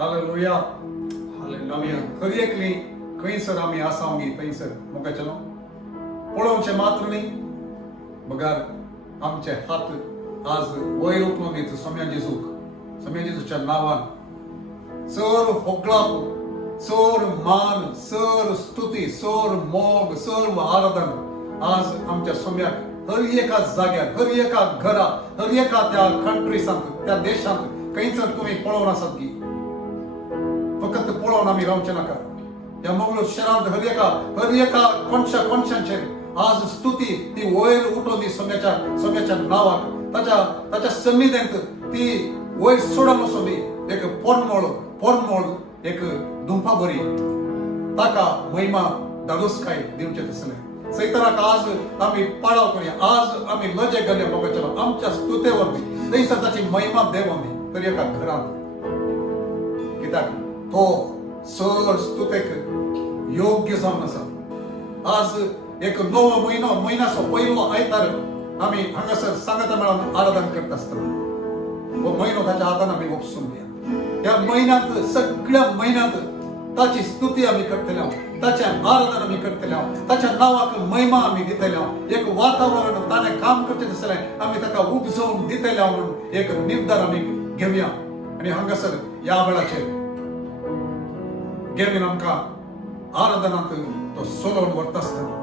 Hallelujah hallelujah खरी एकली खंयसर आमी आसावंगी थंयसर मोका चलो पळोवचें मात्र न्ही मगर आमचे हात आज वयर उखलून दित सोम्या जेजूच्या नांवान चड होगळाप चड मान चड स्तुती चड मोग चड आराधन आज आमच्या सोम्याक हर एका जाग्यार हर एका घरा हर एका त्या कंट्रीसांत त्या देशांत खंयसर तुम्ही पळोवन आसात की फकत पळोवन आमी रावचे नाका ह्या मंगळूर शहरांत हर एका कोणशांचेर आज स्तुती ती वयर उठोवन दी सोम्याच्या नांवाक ताच्या सन्निधेंत ती वयर सोडून वचून दी एक पोरमोळ एक दुंपा बरी ताका महिमा दादोसकाय दिवचे तसले सैतानाक आज आमी पाडाव करूया आज आमी लजे घालया मोगाचेलो आमच्या स्तुते वरवी थंयसर ताची महिमा देवोन दी तर एका घरांत कित्याक तो सर स्तुतेक योग्य जावन आसा आज एक नवो म्हयन्याचो पयलो आयतार आमी हांगासर सांगता मेळोन आराधन करता आसतना हो म्हयनो ताच्या हातान आमी वपसून दिया ह्या म्हयन्यांत सगळ्या म्हयन्यांत ताची स्तुती आमी करतले ताचें आराधन आमी करतले ताच्या नांवाक महिमा आमी दितले एक वातावरण ताणें काम करचें दिसलें आमी ताका उपजोवन दितले म्हणून एक निर्धार आमी घेवया आनी हांगासर ह्या वेळाचेर गेमीन आमकां आराधनांत तो सोलोवन व्हरता आसतना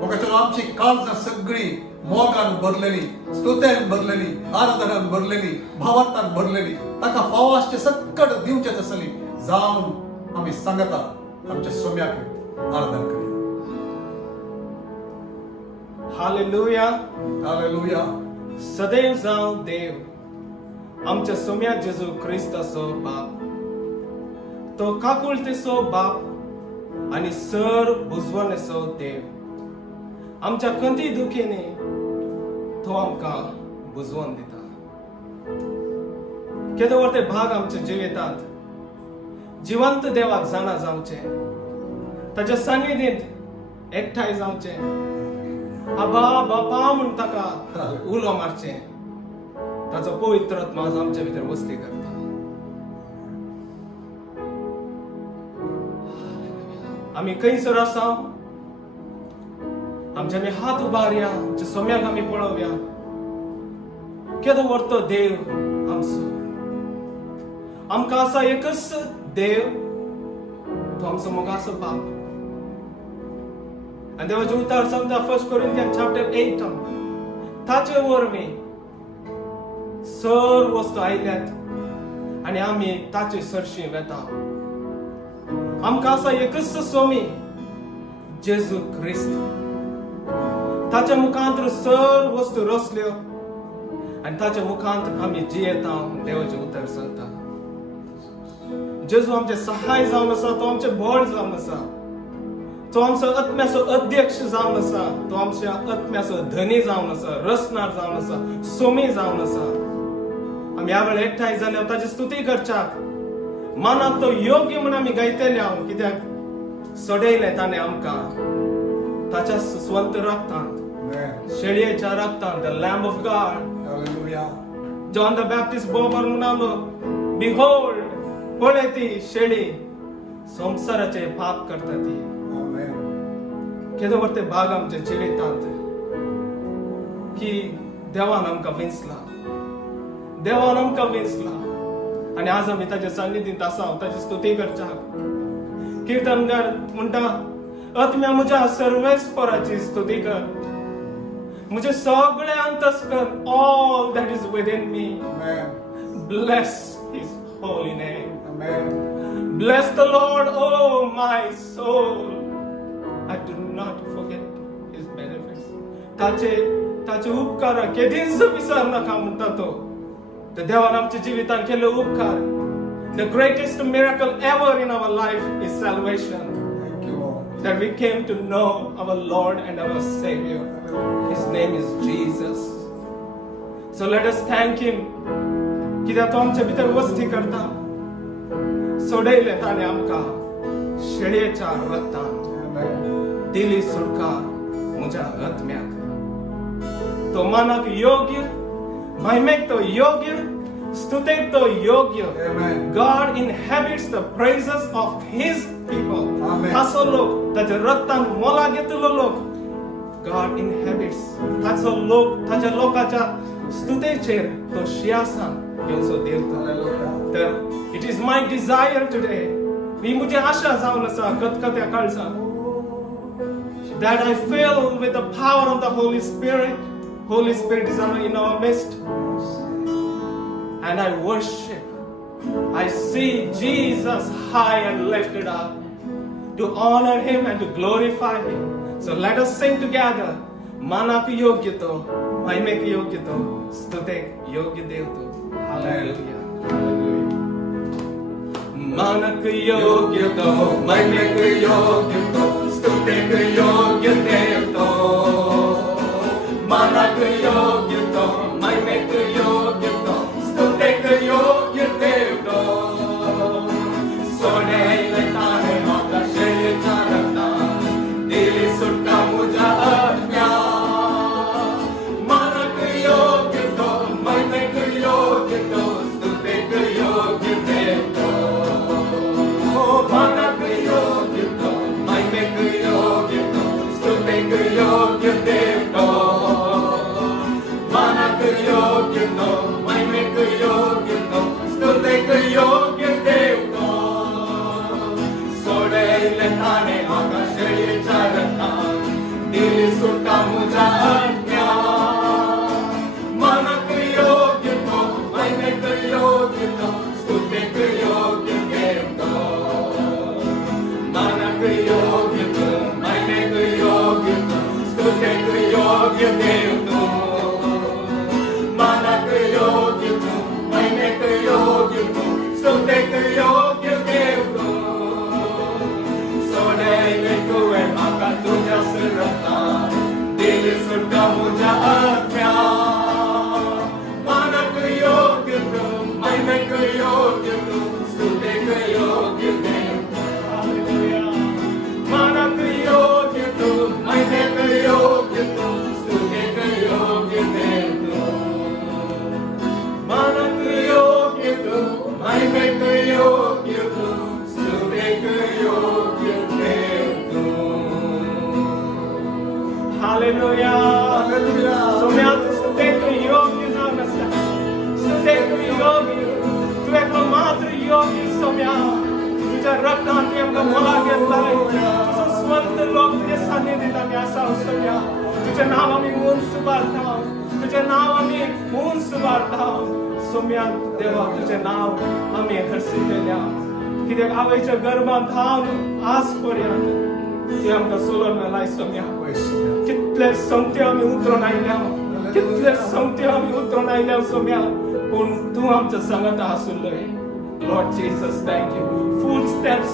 मोगाचेलो आमची काळजां सगळी मोगान भरलेली स्तुत्यान भरलेली आराधनान भरलेली भावार्थान भरलेली ताका फावो आसचे सकट दिवचेच आसली जावन आमी सांगता आमच्या सोम्याक आराधन करूया हालेलुया हालेलुया सदैव जावं देव आमच्या सोम्या जेजू क्रिस्ताचो बाप तो काकुळतेचो बाप आनी सर बुजवणेचो देव आमच्या खंती दुखेने तो आमकां बुजवून दिता केदो वरते भाग आमच्या जिवितांत जिवंत देवाक जाणा जावचे ताच्या सान्निधींत एकठांय जावचे आबा बापा म्हूण ताका उलो मारचे ताचो पवित्र आत्मा आज आमच्या भितर वस्ती करता आमी खंयसर आसा आमच्यानी हात उबारया आमच्या सोम्याक आमी पळोवया केदो व्हरतो देव आमचो आमकां आसा एकच देव तो आमचो मोगाचो बाप आनी देवाचे उतार सांगता 1 कोरिंथियन चॅप्टर 8 ताचे वरवीं सर वस्तू आयल्यात आनी आमी ताचे सरशी वेता आमकां आसा एकच सोमी जेजू क्रिस्त ताच्या मुखांत सर वस्तू रचल्यो आनी ताच्या मुखांत आमी जियेता देवाचे उतर सांगता जेजू आमचे सहाय जावन आसा तो आमचे बळ जावन आसा तो आमचो आत्म्याचो अध्यक्ष जावन आसा तो आमच्या आत्म्याचो धनी जावन आसा रचणार जावन आसा सोमी जावन आसा आमी ह्या वेळेर एकठांय जाल्यार ताची स्तुती करच्याक मनाक तो योग्य म्हूण आमी गायतले कित्याक सोडयलें ताणें आमकां ताच्या स्वंत रक्तांत शेळयेच्या रक्तांत the lamb of God hallelujah John the Baptist बोबर म्हणालो बिहोल्ड पळय ती शेळी संसाराचे पाप करता ती आमेन केदो वरते भाग आमच्या जिवितांत की देवान आमकां विंचला आनी आज आमी ताच्या सान्निधींत आसा ताची स्तुती करच्याक कीर्तनकार म्हणटा आत्म्या म्हज्या सर्वेस्पराची स्तुती कर मुझे सगळे अंतस्कर all that is within me bless his holy name bless the Lord oh my soul I do not forget his benefits ताचे उपकार केदीच विसर नाका म्हणटा तो तर देवान आमच्या जिवितांत केले उपकार the greatest miracle ever in our life is salvation that we came to know our Lord and our Savior. His name is Jesus. So let us thank Him. कित्याक तो आमच्या भितर वस्ती करता सोडयले ताणें आमकां शेळयेच्या रक्तान दिली सुटका म्हज्या आत्म्याक तो मनाक योग्य महिमेक तो योग्य स्तुतेक तो योग्य. Amen. God inhabits the praises of His people. Amen. ताचो लोक, ताच्या रक्तान मोला घेतलो लोक, God inhabits. ताच्या लोकाच्या स्तुतेचेर तो सिंहासन घेवचो देवता. Hallelujah. तर it is my desire today. ही मुझे आशा जावन आसा कतकत्या काळजान, that I fill with the power of the Holy Spirit. Holy Spirit is in our midst. And I worship. I see Jesus high and lifted up to honor Him and to glorify Him. So let us sing together. Manak yogya to, maimek yogya to, stutek yogya dev to. Hallelujah. Hallelujah. Manak yogya to, maimek yogya to, stutek yogya dev to. Manak yogya to, maimek yogya to, stutek yogya dev to. Sone letane akashe charata, dili sutta muja ajna. Manak yogya to, maimek yogya to, stutek yogya dev to. Manak yogya to, maimek yogya to, stutek yogya dev to. Manak yogya to, maimek yogya to, stutek yogya dev to. Sodele thane akashe charata, dili sutta muja ajna. Manak yogya to, maimek yogya to, stutek yogya dev to. Manak yogya to, maimek yogya to, stutek yogya dev to. Manak yogya to, maimek yogya to, stutek yogya dev to. Sodele tuve maka tuja sirata, dili sutta muja ajna. Manak yogya to, maimek yogya to, stutek yogya dev to. Hallelujah. Manak yogya to, maimek yogya to, stutek yogya dev to. Manak yogya to, maimek yogya to, stutek yogya dev to. Hallelujah. Hallelujah. Somiat stutek yogya namaste. Stutek yogya. Tu एकलो मात्र योगी सोम्या. तुझ्या रक्ताने आमका मोला घेतलाय. तुझं स्वंत लोक तुझ्या सान्निध्यात आम्ही असाव सोम्या. तुझे नाव आम्ही उंच बाळगताव. तुझे नाव आम्ही उंच बाळगताव. सोम्या देवा तुझे नाव आम्ही हर्षितल्या. कित्याक आवयच्या गर्भांत थांब आज पर्यंत तू आमकां सोलोन मेलाय सोम्या. कितले संगत्यो आमी उतरून आयल्या. कितले संगत्यो आमी उतरून आयल्या सोम्या. पूण तू आमच्या संगत आसुल्लोय. Lord Jesus, thank you. Footsteps,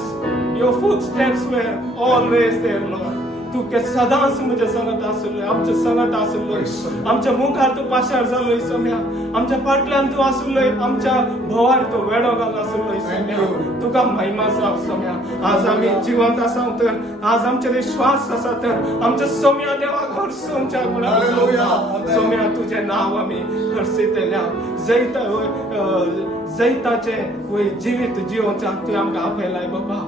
your footsteps were always there, Lord. तू के सदांच म्हज्या संगत आसुल्लोय. आमच्या संगत आसुल्लोय. आमच्या मुखार तू पाशार जालोय सोम्या. आमच्या फाटल्यान तू आसुल्लोय. आमच्या भोवार तू वेडो घाल आसुल्लोय सोम्या. तुका महिमा जाव सोम्या. आज आमी जिवंत आसा तर, आज आमचे श्वास आसा तर, आमच्या सोम्या देवाक हर्षोवच्या गुणाक सोम्या तुझे नाव आमी हर्षितल्या. जैताचे जिवीत जिवोवच्याक तू आमकां आपयलाय बाबा.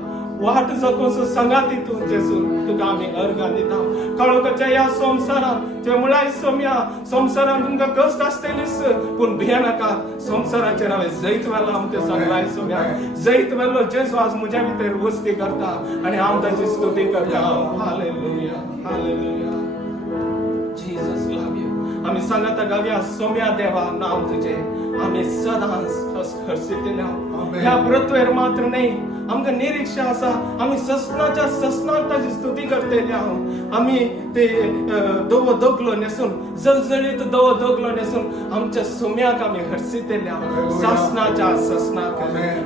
वाट जगोसो संगातीतून जेसून तुका आमी अर्गां दिता. काळोखाच्या ह्या संवसारांत जे मुळाय सोम्या संवसारांत तुमकां कश्ट आसतलीच, पूण भिये नाका. संवसाराचेर हांवें जैत वेलो आमकां सांगलाय सोम्या. जैत वेलो जेजू आज म्हज्या भितर वस्ती करता आनी हांव ताची स्तुती करता. Hallelujah, hallelujah. Jesus love you. आमी सांगता गावया सोम्या देवा नाव तुझे आमी सदांच हर्षितल्या. ह्या पृथ्वीर मात्र न्ही आमकां निरीक्षा आसा. आमी ससनाच्या ससनाक ताची स्तुती करतले आहोत. आमी ते दवो दोगलो नेसून जळजळीत दवो दोगलो नेसून आमच्या सोम्याक आमी हर्षितले आहोत. ससनाच्या ससनाक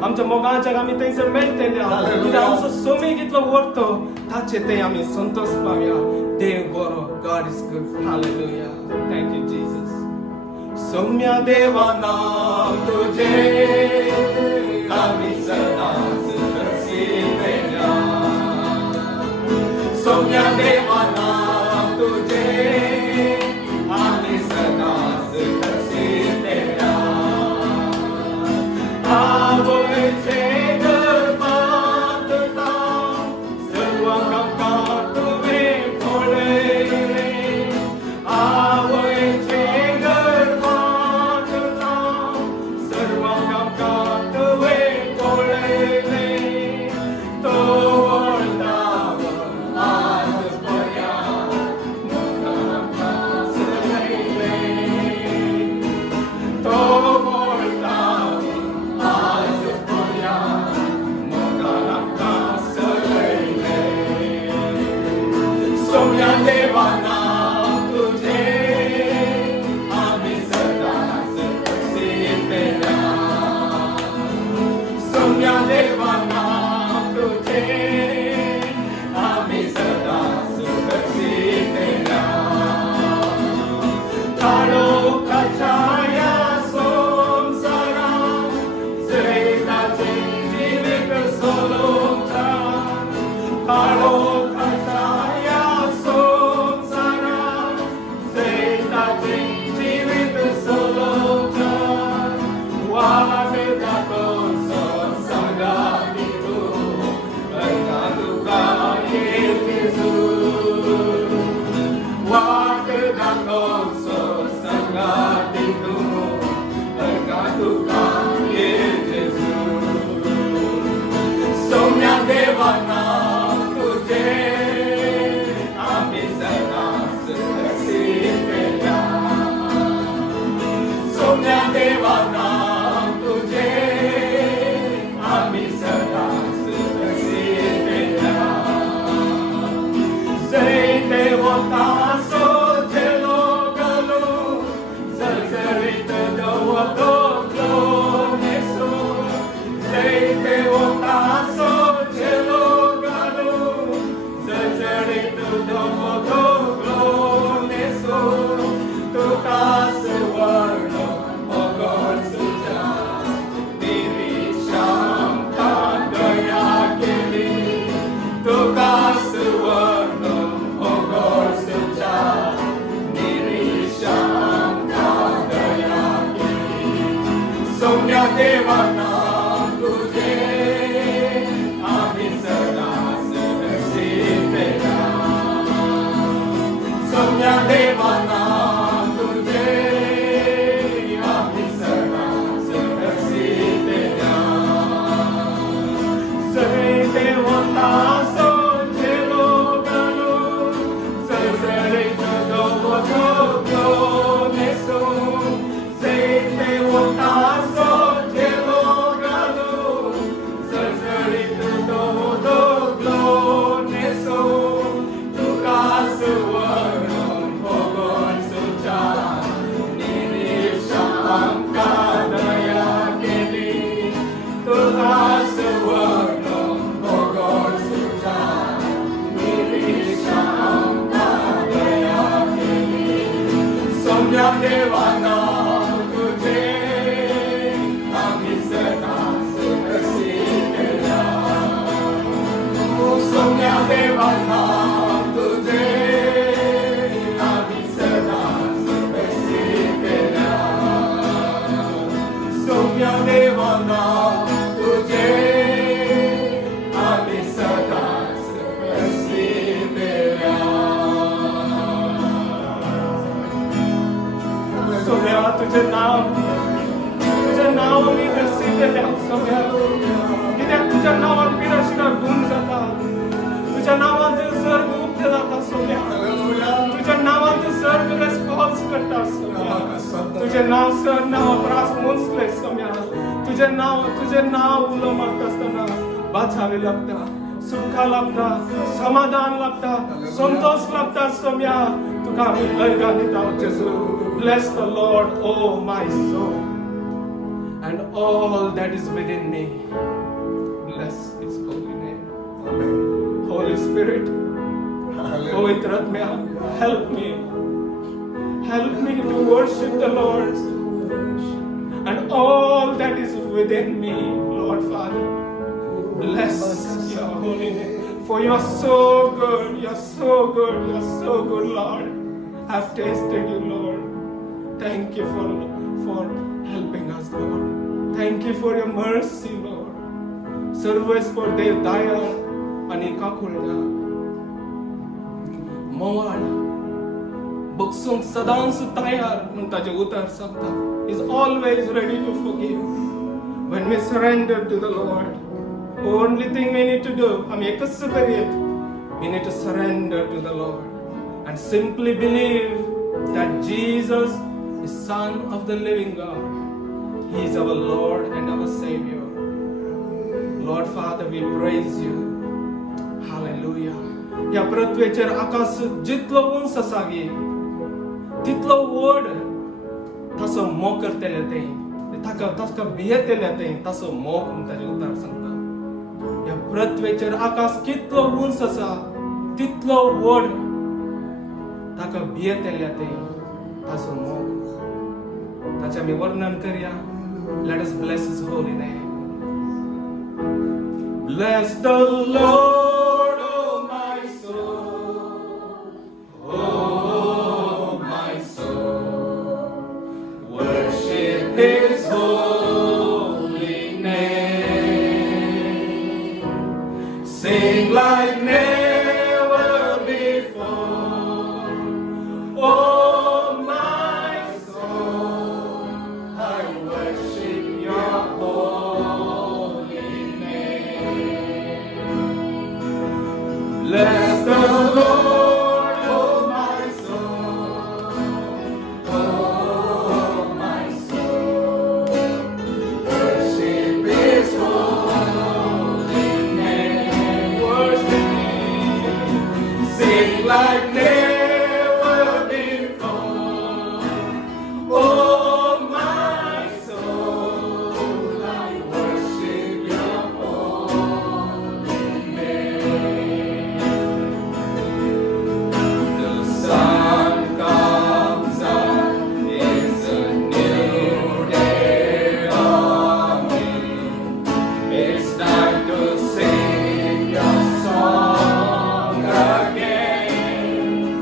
आमच्या मोगाच्याक आमी थंयसर मेळटले आहोत. कित्याक आमचो सोमी कितलो व्हडतो ताचे ते आमी संतोष पावया. देव बरो. God is good. Hallelujah. Thank you Jesus. सौम्या देवा नाम तुझे आम्ही सदाच हर्षितल्या. सौम्या देवा नाम तुझे आम्ही सदाच हर्षितल्या. काका तुवें पळयले आवयचे गर्भांत सर्व काका तुवें पळयले तो वळटाव आज पर्यंत मुखार सलयले तो वळटाव आज पर्यंत मुखार सलयले सोम्या देवाना तुझे आम्ही सदांच सीतेला सोम्या देवाना तुझे आम्ही सदांच सीतेला काळोखाच्या या संसारात जैताचे जीवित सोलोंकार काळोखाच्या या संसारात जैताचे जीवित सोलोंकार वाट दाखोवन संगाती तूं ऐका तुका येतेजू वाट दाखोवन संगाती तूं ऐका तुका येतेजू सोम्या देवाना तुझे आम्ही सदांच सीतेला सोम्या देवाना तुझे आम्ही सदांच सीतेला जैते वता सोझेलो घालू जळजळीत दवतो नेसो जैते वता सोझेलो घालू जळजळीत दवतो नेसो तुकाच वर्ण भगवान तुझ्या निरीक्षण दया केली तुकाच वर्ण भगवान तुझ्या निरीक्षण दया केली सोम्या देवाना तुझे आम्ही सदांच सीतेला सोम्या देवाना तुझे आम्ही सदांच सीतेला जैते वता सोझेलो घालू जळजळीत दवतो नेसो जैते वता सोझेलो घालू जळजळीत दवतो नेसो तुकाच वर्ण भगवान तुझ्या निरीक्षण दया केली तुकाच वर्ण भगवान तुझ्या निरीक्षण दया केली सोम्या देवाना तुझे आम्ही सदांच सीतेला सोम्या देवाना तुझे आम्ही सदांच सीतेला सोम्या देवाना तुझे आम्ही सदांच सीतेला सोम्या तुझे नाव मी सीतेल्या सोम्या कित्याक तुझ्या नावान पिराशिकार गुण जाता तुझ्या नावान स्वर्ग उक्त जाता सोम्या तुझ्या नावान स्वर्ग रेस्पॉन्स करता सोम्या तुझे नाव सर नाव प्रास मोजले सोम्या तुझे नाव उलो मारता असताना बाचावी लागता सुखा लागता समाधान लागता संतोष लागता सोम्या तुका आम्ही लयगा दिता जेजू bless the Lord oh my soul and all that is within me bless his holy name Holy Spirit पवित्र आत्म्या help me to worship the Lord and all that is within me Lord Father bless your holy name for you are so good you are so good Lord I've tasted you Lord thank you for helping us Lord thank you for your mercy Lord Sarves for देव दया आणि काकुळता मोड बगसूंक सदांच तयार म्हूण ताचें उतर सांगता. He is always ready to forgive. When we surrender to the Lord, the only thing we need to do, आमी एकच करूया, we need to surrender to the Lord and simply believe that Jesus is Son of the living God. He is our Lord and our Savior. Lord Father, we praise you. Hallelujah. ह्या पृथ्वीचेर आकाश जितलो उंच आसा गे तितलो व्हड तसो मोग करतले ते ताका भियेतले ते तसो मोग म्हूण ताचें उतर सांगता. ह्या पृथ्वीचेर आकाश कितलो उंच आसा तितलो व्हड ताका भियेतले ते तसो मोग. ताचें आमी वर्णन करया. Let us bless his holy name. Bless the Lord, oh my soul, oh my soul, worship his holy name, sing like never before, oh my soul, I worship your holy name. Bless the Lord, oh my soul, oh my soul, worship his holy name, worship him, sing like never before, oh my soul, I worship your holy name. The sun comes up, it's a new day on me. It's time to sing your song again.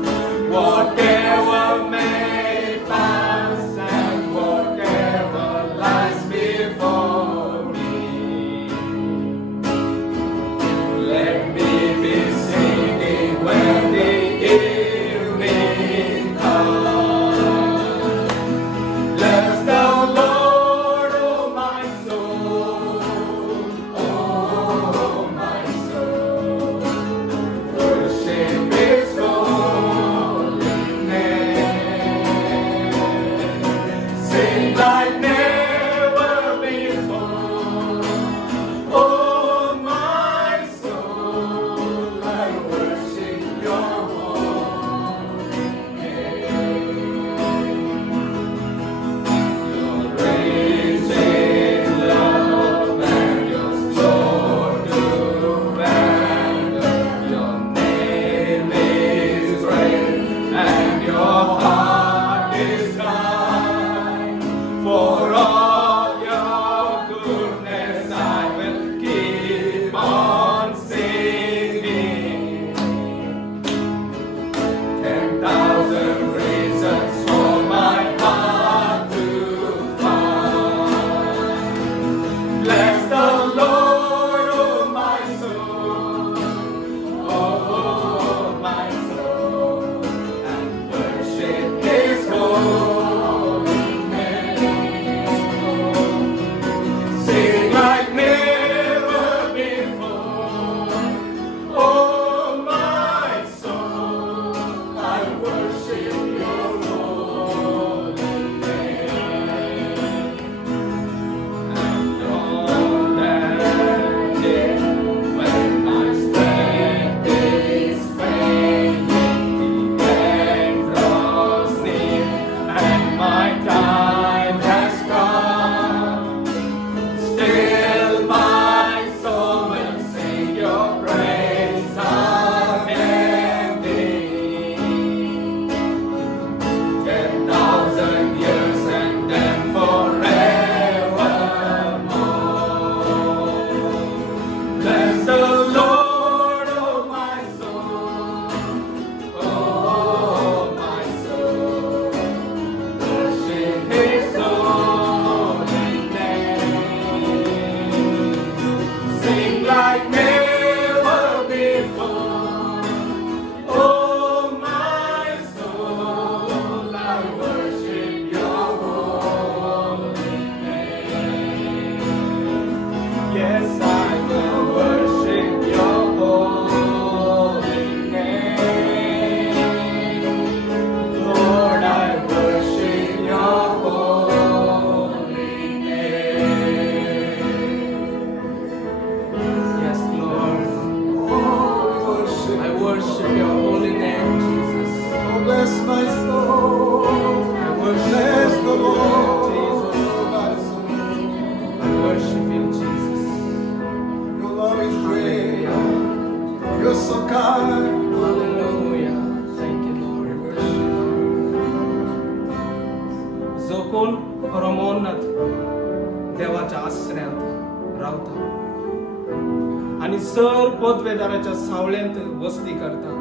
आणि sir पदवेदाराच्या सावळ्यांत वस्ती करता.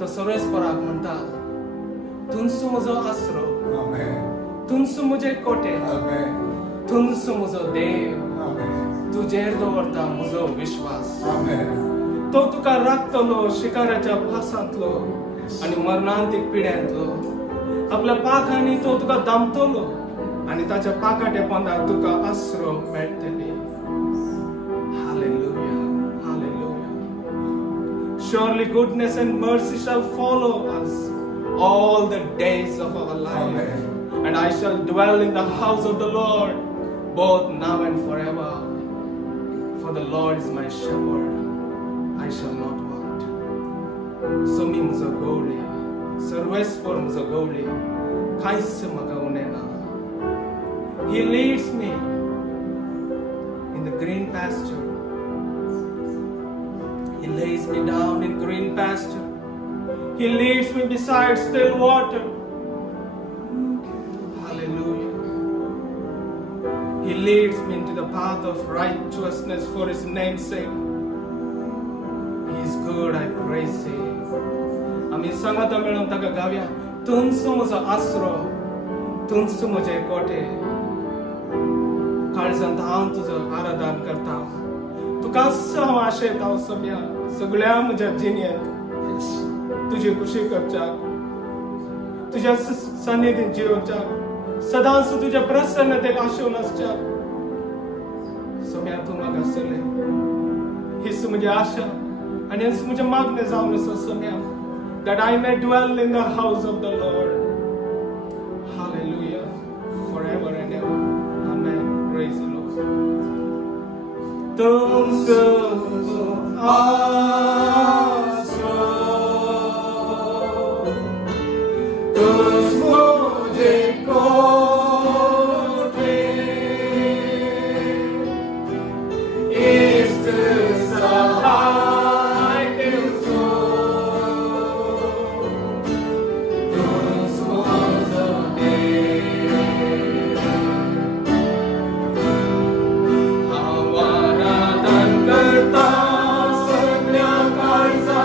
तो सर्वेस्पराक म्हणटा, तुंच म्हजो आसरो, Amen. तुंच म्हजे कोटे, Amen. तुंच म्हजो देव, Amen. तुजेर दवरता म्हजो विश्वास. Amen. तो तुका राखतलो शिकाराच्या फासांतलो आणि मरणांतीक पिड्यांतलो. आपल्या पाखांनी तो तुका दामतलो आणि ताच्या पाकाट्या पोंदार तुका आसरो मेळटली. Hallelujah. Hallelujah. Surely goodness and mercy shall follow us all the days of our life. Amen. And I shall dwell in the house of the Lord both now and forever. For the Lord is my shepherd. I shall not want. So mi म्हजो गवळी, सर्वेस्पर म्हजो गवळी, कांयच म्हाका उणें ना. He leads me in the green pasture. He lays me down in green pasture. He leads me beside still water. Hallelujah. He leads me into the path of righteousness for His name's sake. He is good, I praise Him. आम्ही सांगाता मेळून ताका गावया, तुंच म्हजो आसरो, तुंच म्हजे कोटे. काळजांत हांव तुजो आराधन करता. तुकाच हांव आशयता सम्या, सगळ्या म्हज्या जिणेंत तुजी खुशी करच्याक, तुज्या सान्निधीन जियोवच्याक, सदांच तुज्या प्रसन्नतेक आशेवन आसच्याक. सम्या तूं म्हाका आसले, हीच म्हजी आशा आणि हीच म्हजें मागणें जावन आसा सम्या, that I may dwell in the house of the Lord. Hallelujah. Forever and ever. Amen. Praise the Lord. तुमको आसरो, तुझ मुझे कोटे, इष्ट सहाय तुझो, तुझ मुझो दे. आराधन करता सगळ्या काळजांनी,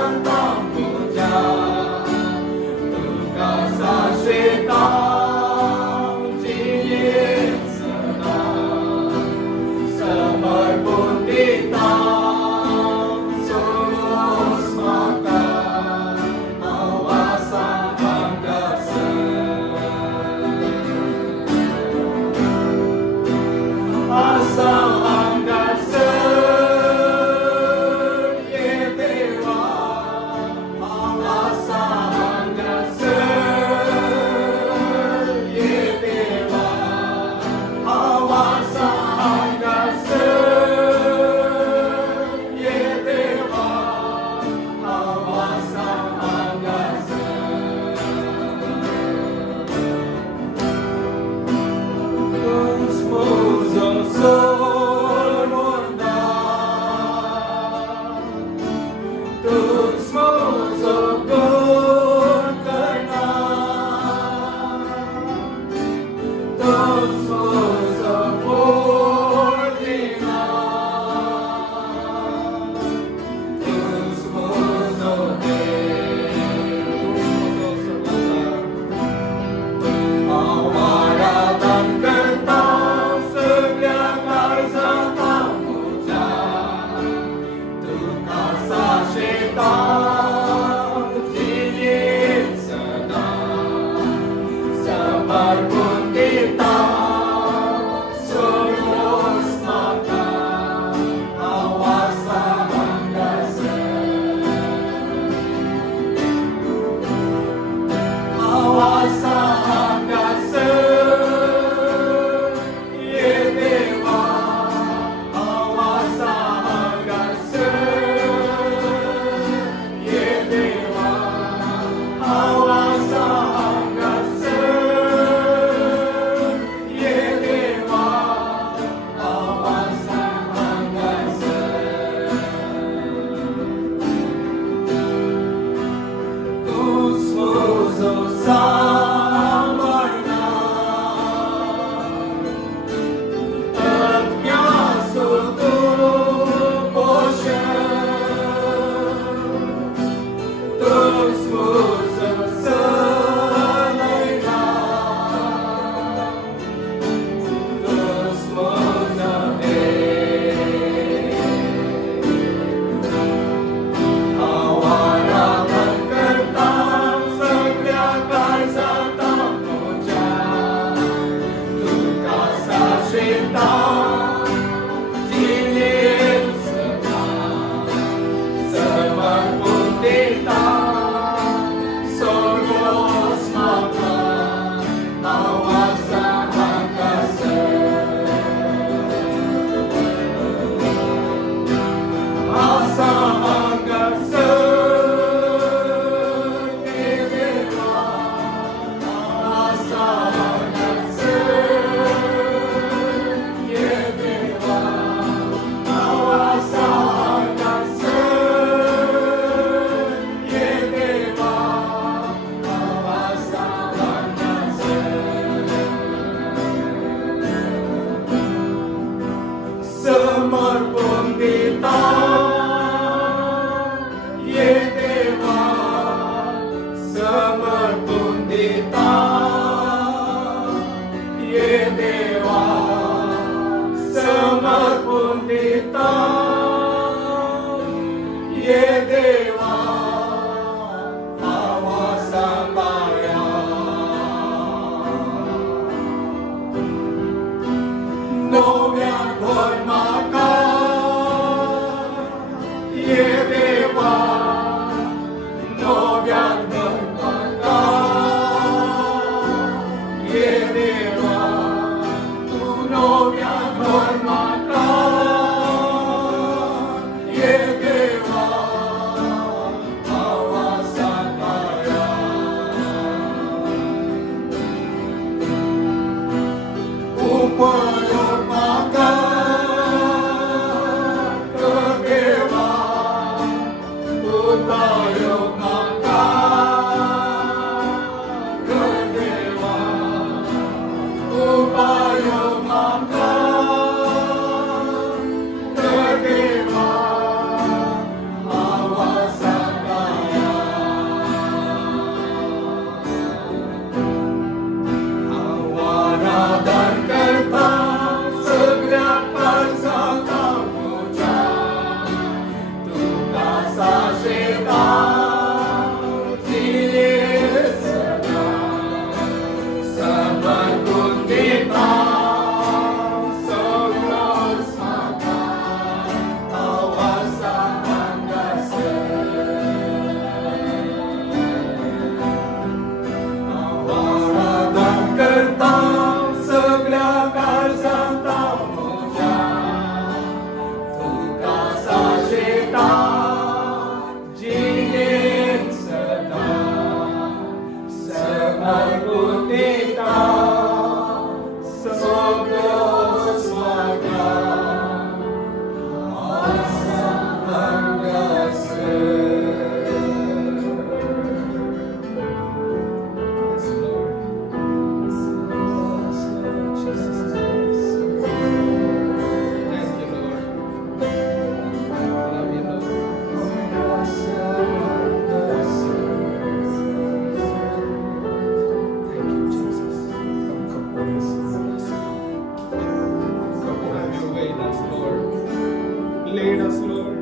Lead us, Lord.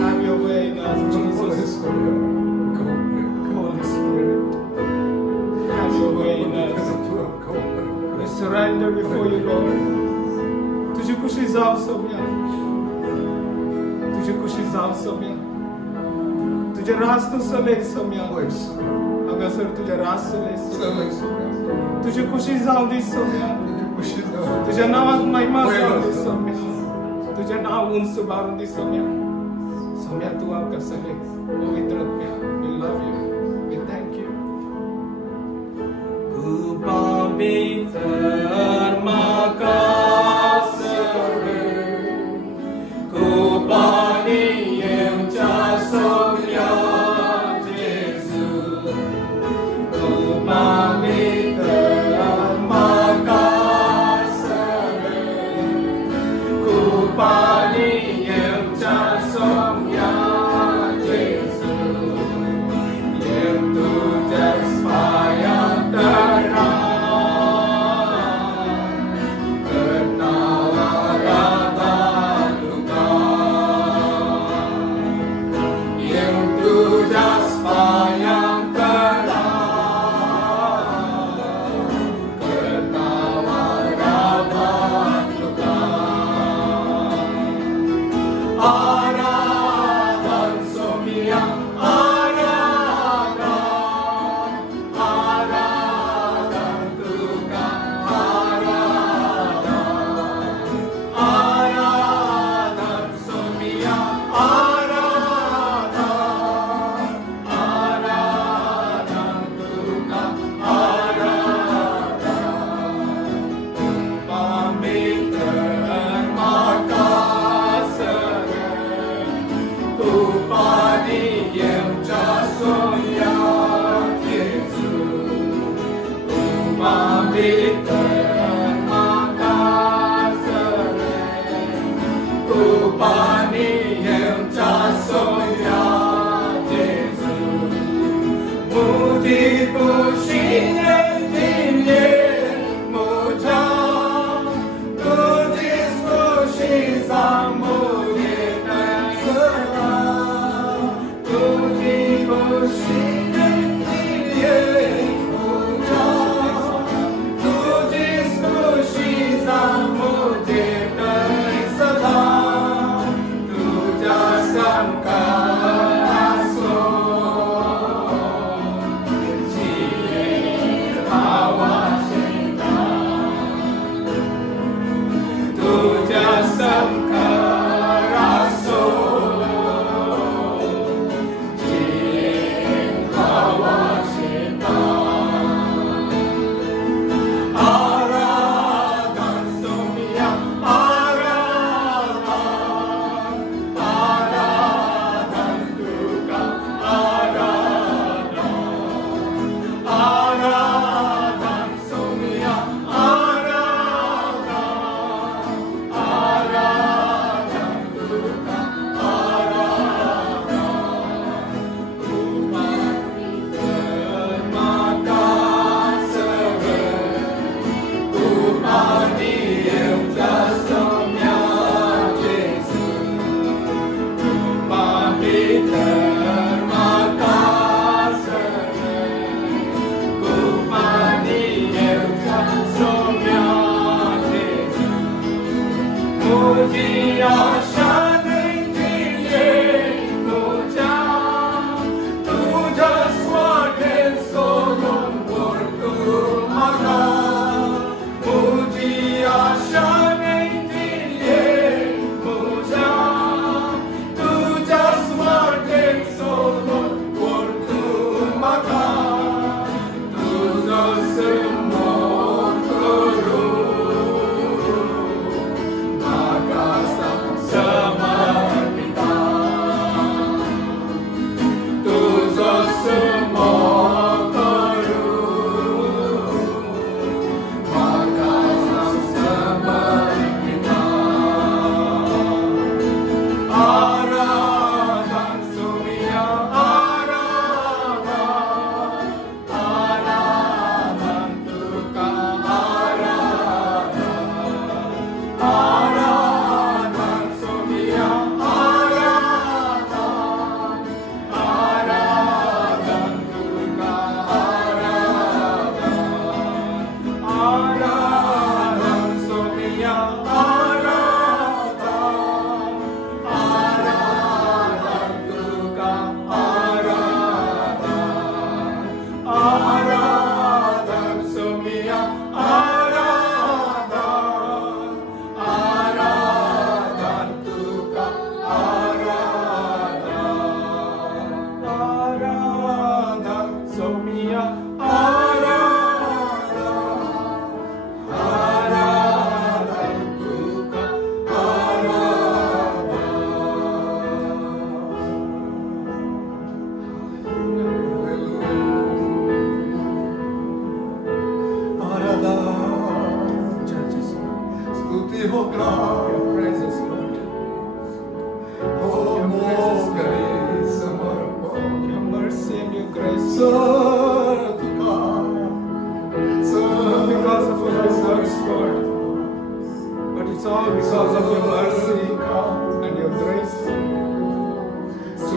Have your way in us, Jesus. Holy Spirit, have your way in us. We surrender before you, Lord. तुझी खुशी जाव सोम्या, तुझी खुशी जाव सोम्या, तुझे रास तू सले सोम्या, अगर सर तुझे रास सले सोम्या, तुझी खुशी जाव दी सोम्या, तुझ्या नावात महिमा जाव दी सोम्या, तुझे नाव उंच उभारून दी सोम्या, सोम्या तू आमका सले पवित्र आत्म्या, we love you, we thank you. Ku pavitr makasare, ku paniyem cha somya Jesu, ku pavitr makasare, ku paniyem cha somya Jesu. तुझ्याच पायांतळा करतावा Radha Tuka आराधन Somiya आराधन आराधन Tuka आराधन Somiya आराधन आराधन Tuka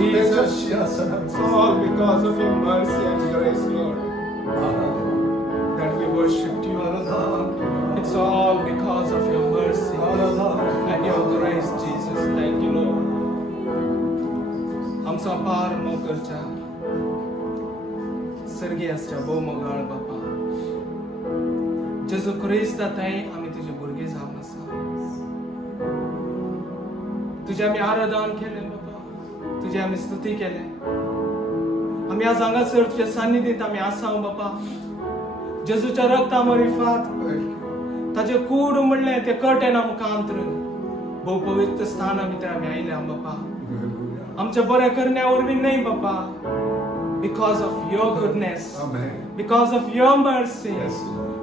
Jesus, आमच्या सणात It's all because of your mercy and grace, Lord, that we worshipped you. It's all because of your mercy and your grace, Jesus. Thank you, Lord. आमचा पार नोकरच्या सर्गीयाच्या बोमगाळ बापा जेजू ख्रिस्ता थंय आमी तुजे भुरगे जावन आसा. तुझे आमी आराधन केले बापा, तुझे आमी स्तुती केले. आमी आज हांगासर तुझ्या सान्निधींत आमी आसा बापा. जेजूच्या रक्ता मरिफात ताचे कूड म्हणले ते कर्टेन आमकां अंतर भोव पवित्र स्थाना भितर आमी आयल्या बापा. आमच्या बरें करण्या वरवीं न्हय बापा, because of your goodness, because of your mercy,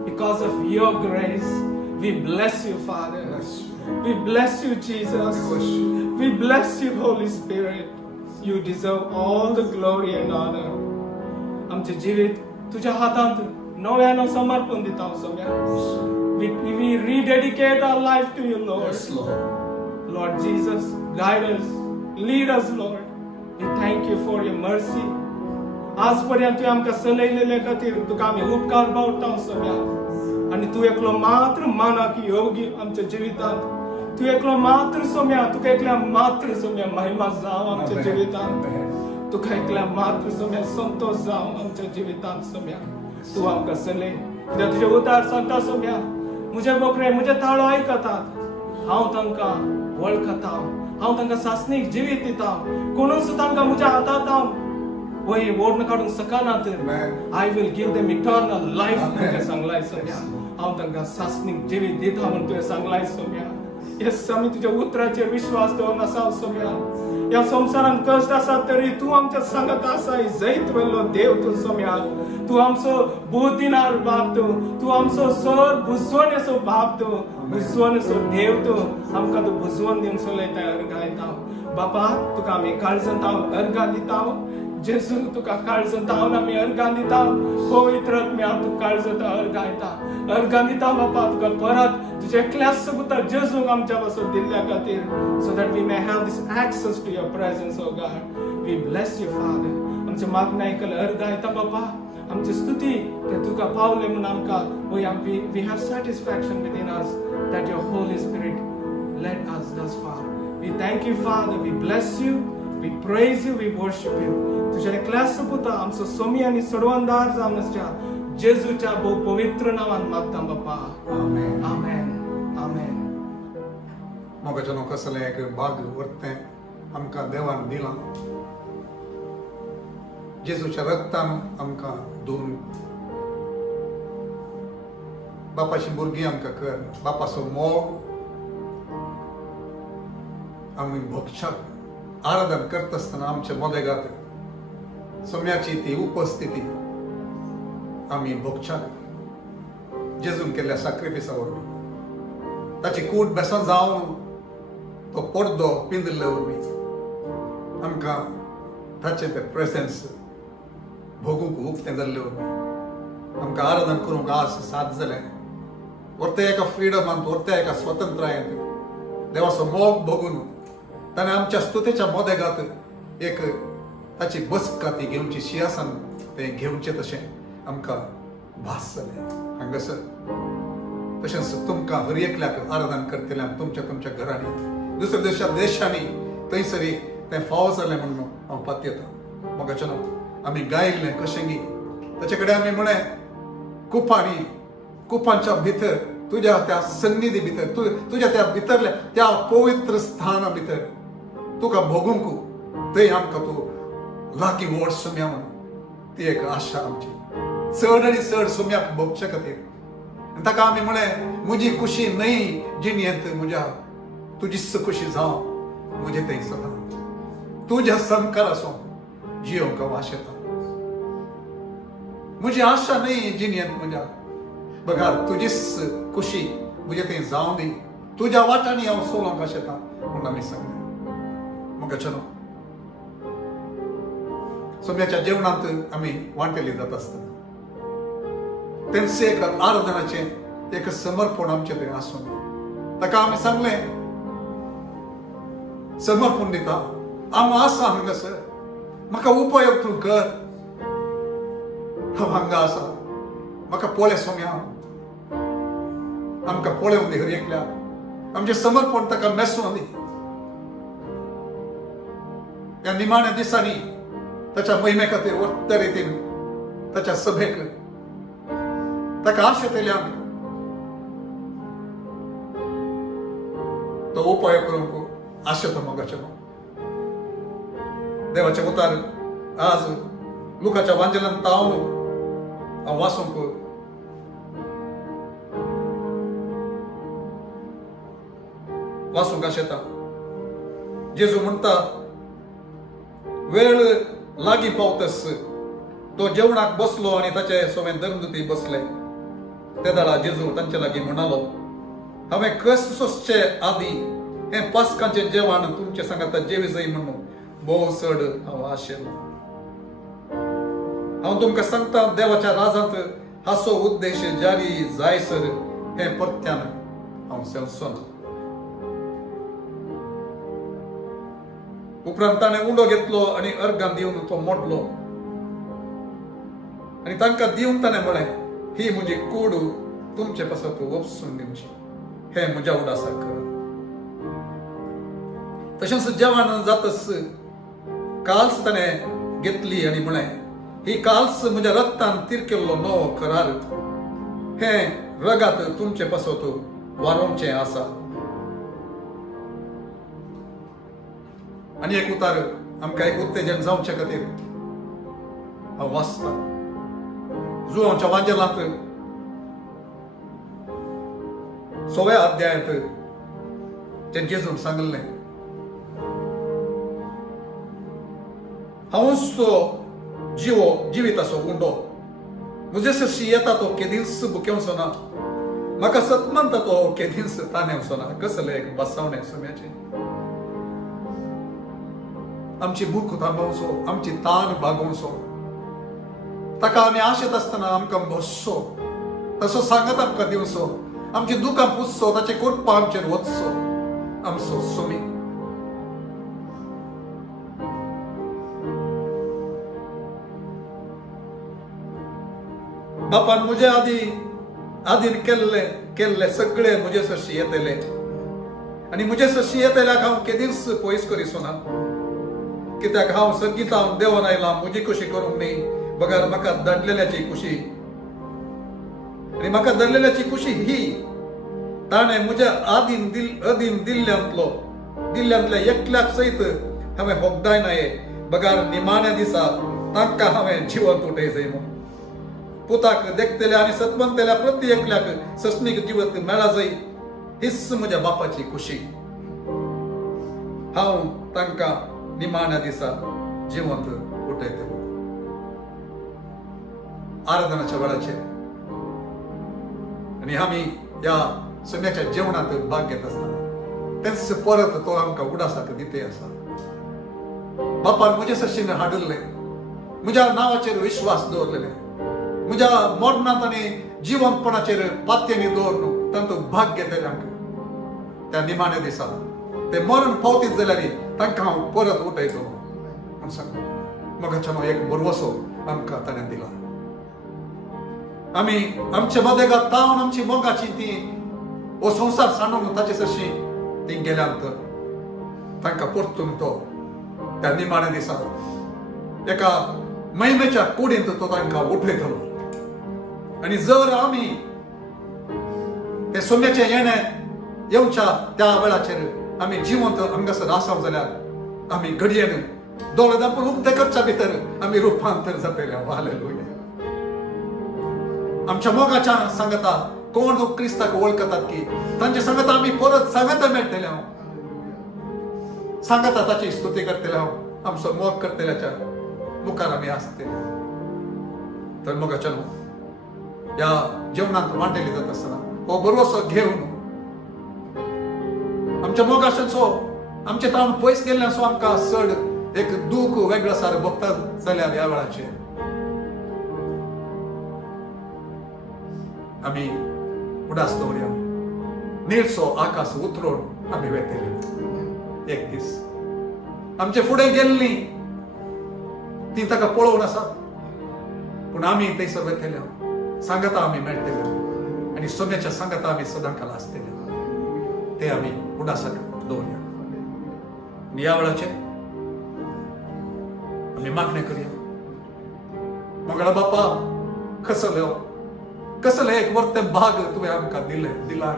because of your grace. We bless you, Father. We bless you, Jesus. We bless you, Holy Spirit. You deserve all the glory and honor. आमचे जीवित तुझ्या हातात नव्यानं समर्पण दिता Saumya. We rededicate our life to you, Lord. Yes, Lord. Lord Jesus, guide us, lead us, Lord. We thank you for your mercy. आजपर्यंत तू आमकां चलयलेले खातीर तुका आमी उपकार बावटा सोम्या. आणि तू एकलो मात्र मानाक योग्य आमच्या जिवितांत. तू एकलो मात्र सोम्या, तुका एकल्या मात्र सोम्या महिमा जावं आमच्या जिवितांत. तुका एकल्या मात्र सोम्या संतोष जावं आमच्या जिवितांत सोम्या. तू आमकां चलय कित्याक तुजे उतार सांगता सोम्या, म्हजे बोकरे म्हजे ताळो आयकतात, हांव तांकां वळखता, हांव तांकां सासणीक जिवीत दिता, कोणूच तांकां म्हज्या हातांत हांव वय ओढण काढूंक सकना तर I will give them eternal life तुवें सांगलाय सोम्या. हांव तांकां सासणीक जिवीत दिता म्हणून तुवें सांगलाय सोम्या. येस आमी तुज्या उतराचेर विश्वास दवरून आसा सोम्या. ह्या संवसारांत कश्ट आसा तरी तू आमच्या सांगत आसा. जैत वेल्लो देव तू सोम्या. तू आमचो बुद्दीनार बाप तू आमचो सर बुजवण असो बाप तू बुजवण असो देव तू आमकां तू बुजवण दिवन चलयता अर्गायता बापा. तुका आमी काळजांत अर्गां दिता. जेजू तुका काळजांत आमी अर्गां दिता. पवित्र आत्म्या तू काळजांत अर्गां दिता बापा. तुका परत तुजे एकल्याच पुत्र जेजूक आमच्या पासून दिल्ल्या खातीर so that we may have this access to your presence O God. We bless you Father. आमचे मागणें आयकले अर्गां येता बापा. आमची स्तुती ते तुका पावले म्हणून आमकां we have satisfaction within us that your Holy Spirit led us thus far. We thank you Father. We bless you. We praise you, we worship you. तुझ्या एकल्याच पुता आमचो सोमी आणि सोडवणदार जावन आसच्या जेजूच्या बहु पवित्र नावान मागता बापा. आमेन. आमेन. आमेन. मोगाच्या न्हू कसलें एक भाग वर्तें आमकां देवान दिलां. जेजूच्या रक्तान आमकां धुवन बापाची भुरगीं आमकां कर. बापाचो मोग आमी भोगशाक आराधन करत असताना आमच्या मोदेगात सोम्याची ती उपस्थिती आमी भोगशाक जेजून केल्ल्या सॅक्रिफिसा वरवीं ताची कूड बेसन जावन तो पडदो पिंजले वरवीं आमकां ताचे ते प्रेझेन्स भोगूंक उक्तें जाल्ले वरवीं आमकां आराधन करूंक आस साद जालें. व्हरते एका फ्रिडमांत व्हरते एका स्वतंत्रायेंत देवाचो मोग भोगून ताणें आमच्या स्तुतेच्या मोदेगात एक ताची बसका ती घेवची सिंहासन तें घेवचें तशें आमकां भास जालें हांगासर. तशेंच तुमकां हर एकल्याक आराधन करतल्यांक तुमच्या घरांनी दुसऱ्या देशांनी थंयसरी तें फावो जालें म्हणून हांव पातयेतां. मोगाच्या न्हू आमी गायिल्लें कशें गी ताचे कडेन आमी म्हळें कुपांच्या भितर तुज्या त्या सन्निधी भितर तुज्या त्या भितरल्या त्या पवित्र स्थाना भितर तुका भोगूंक थंय आमकां तूं लागीं व्हड सोम्या म्हणून ती एक आशा आमची. चड आनी चड सोम्याक भोगचे खातीर ताका आमी म्हळें म्हजी खुशी न्हय जिणेंत म्हज्या तुजीच खुशी जावं म्हजें तें सदां तुज्या संस्कारासून जियोंक वास येता. म्हजी आशा न्हय जिणेंत म्हज्या बघा तुजीच खुशी म्हजें तें जावं दी. तुज्या वाटांनी हांव चलोंक आशेता म्हूण आमी सांगलें. मोगाच्या न्हू सोम्याच्या जेवणांत आमी वांटेली जाता आसतना तेंच एक आराधनाचें एक समर्पण आमचें थंय आसून ताका आमी सांगलें समर्पण दिता हांव आसा हांगासर म्हाका उपयोग तूं कर. हांव हांगा आसा, म्हाका पळय सोम्या. आमकां पळोवन दी हर एकल्याक. आमचें समर्पण ताका मेसून दी. ह्या निमाण्या दिसांनी ताच्या महिमे खातीर वत्त रितीन ताच्या सभेक ताका आशेतल्यांक तो उपयोग करूंक आशेतो मोगाचें. देवाचे उतार आज लुकाच्या वांजेलांत हांव वाचूंक आशेता. जेजू म्हणटा, वेळ लागीं पावतस तो जेवणाक बसलो आनी ताचे सोबेन धर्मदूती बसले. ते दाळा जेजू तांचे लागीं म्हणालो, हांवें क्रिस्मसाचे आदीं हें पास्काचें जेवण तुमचे सांगात जेवी जाय म्हणून भोव चड हांव आशेलो. हांव तुमकां सांगता, देवाच्या राजांत हाचो उद्देश जारी जायसर हें परत्यान हांव सेवसोना. उपरांत ताणें उंडो घेतलो आनी अर्गां दिवन तो मोडलो आनी तांकां दिवन ताणें म्हळें, ही म्हजी कूड तुमचे पासत वपसून दिवची. हें म्हज्या उडासाक कर. तशेंच जेवण जातस काल्स ताणें घेतली आनी म्हळें, ही काल्स म्हज्या रक्तान तिरकेल्लो नवो करार. हें रगात तुमचे पासत वारोवचें आसा. आनी एक उतार आमकां एक उत्तेजन जावचे खातीर हांव वाचता. जुआंच्या वांजेलांत 6व्या अध्यायांत जें जेजून सांगलें, हांवूच तो जिविताचो उंडो. म्हजे सशी येता तो केदींच भुकेवचो ना, म्हाका सतमंता तो केदींच ताणेवचो ना. कसलें एक बसवणें सोम्याचें. आमची भूक थांबोवचो, आमची तान भागोवचो. ताका आमी आशेत आसतना आमकां बसचो, तसो सांगत आमकां दिवचो. आमची दुकां पुसचो, ताचे कोरपा आमचेर वचचो. आमचो सोमी बापान म्हजे आदीन केल्ले सगळे म्हजे सशी येतले आनी म्हजे सशी येतल्याक हांव केदींच पयस करिसो ना. कित्याक हांव संगीतान देवन आयलां म्हजी खुशी करूंक न्ही, बगर म्हाका धाडलेल्याची खुशी. आनी म्हाका धाडलेल्याची खुशी ही, ताणें म्हज्या अदीन दिल्ल्यांतल्या एकल्याक सयत हांवें होगदाय नाये. बगार निमाण्या दिसा तांकां हांवें जिवंत उठय जाय म्हूण. पुताक देखतल्या आनी सतमंतल्या प्रती एकल्याक सस्मीक जिवंत मेळा जाय, हीच म्हज्या बापाची खुशी. हांव तांकां निमाण्या दिसा जिवंत उठयतलो. आराधनाच्या वेळाचेर आनी आमी ह्या सोम्याच्या जेवणात भाग घेत आसतना तेच परत तो आमकां उडासाक दिते आसा. बापान म्हजे सशीन हाडिल्ले, म्हज्या नांवाचेर विश्वास दवरलेले, म्हज्या मरणांत आनी जिवंतपणाचेर पातयेनी दवरून तांतूं भाग घेतल्यांक त्या निमाण्या दिसा ते मरण पावतीत जाल्यार तांकां हांव परत उठयतलो म्हूण सांगलो. मोगाच्यानो एक भरवसो आमकां ताणें दिला. आमी आमचे मदेगात तावन आमची मोगाची ती हो संवसार सांडून ताचे सशी ती गेल्यांत तांकां परतून तो त्या निमाण्या दिसा एका महिमेच्या कुडींत तो तांकां उठयतलो. आनी जर आमी ते सोम्याचे येवच्या त्या वेळाचेर आमी जिवंत हांगासर आसात जाल्यार आमी घडयेन दोळे धांपून उक्ते करच्या भितर आमी रुपांतर जातले. हालेलुया. आमच्या मोगाच्या सांगता कोण लोक क्रिस्ताक वळखतात की तांचे सांगता आमी परत सांगता मेळटले. सांगता ताची स्तुती करतले, आमचो मोग करतल्याच्या मुखार आमी आसतले. तर मोगाच्या ह्या जेवणांत वांटली जाता आसतना हो बरोसो घेवन आमच्या मोगाशाचो आमचे ताण पयस गेल्ल्यासो आमकां चड एक दूख वेगळो सार भोगता जाल्यार ह्या वेळाचेर आमी उडास दवरया. निळसो आकाश उतरोवन आमी वेतले. एक दीस आमचे फुडें गेल्ली ती ताका पळोवन आसात पूण आमी थंयसर वयतले सांगता आमी मेळटले आनी सोम्याच्या सांगता आमी सदां काल आसतले ते आमी उडासाक दवरया आनी ह्या वेळाचेर आमी मागणें करया मंगळा बापा कसले एक वर्ते भाग तुवें आमकां दिला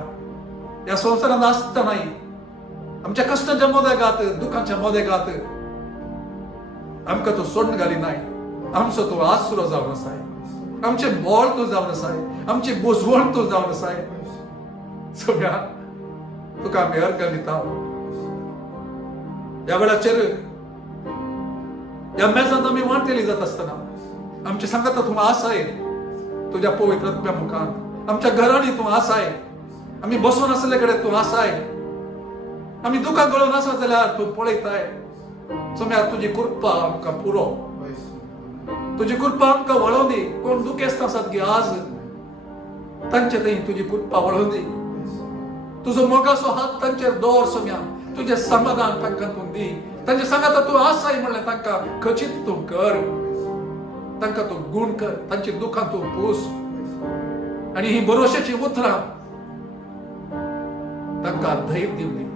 ह्या संवसारांत आसतनाय आमच्या कश्टाच्या मोदेगात दुखाच्या मोदेगात आमकां तूं सोडून घालिनाय आमचो तूं आसरो जावन आसाय आमचे बोळ तूं जावन आसाय आमची बुजवण तूं जावन आसाय सोम्या तुका आमी अर्घ दिता ह्या वेळाचेर ह्या मेजांत आमी वांटेली जाता आसतना आमच्या सांगाता तूं आसाय तुज्या पवित्र आत्म्या मुखार आमच्या घरांनी तूं आसाय आमी बसून आसले कडेन तूं आसाय आमी दुखां गळून आसा जाल्यार तूं पळयताय सोम्या तुजी कृपा आमकां पुरो तुजी कृपा आमकां वळोवन दी कोण दुखेस्त आसात की आज तांचे थंय तुजी कृपा वळोवन दी तुजो मोगाचो हात तांचेर दवर सोम्या तुजें समाधान तांकां तूं दी तांचे सांगाता तूं आसाय म्हणलें तांकां खचित तूं कर तांकां तूं गूण कर तांची दुखां तूं पूस आनी ही भरोशाची उतरां तांकां धैर्य दिवन दी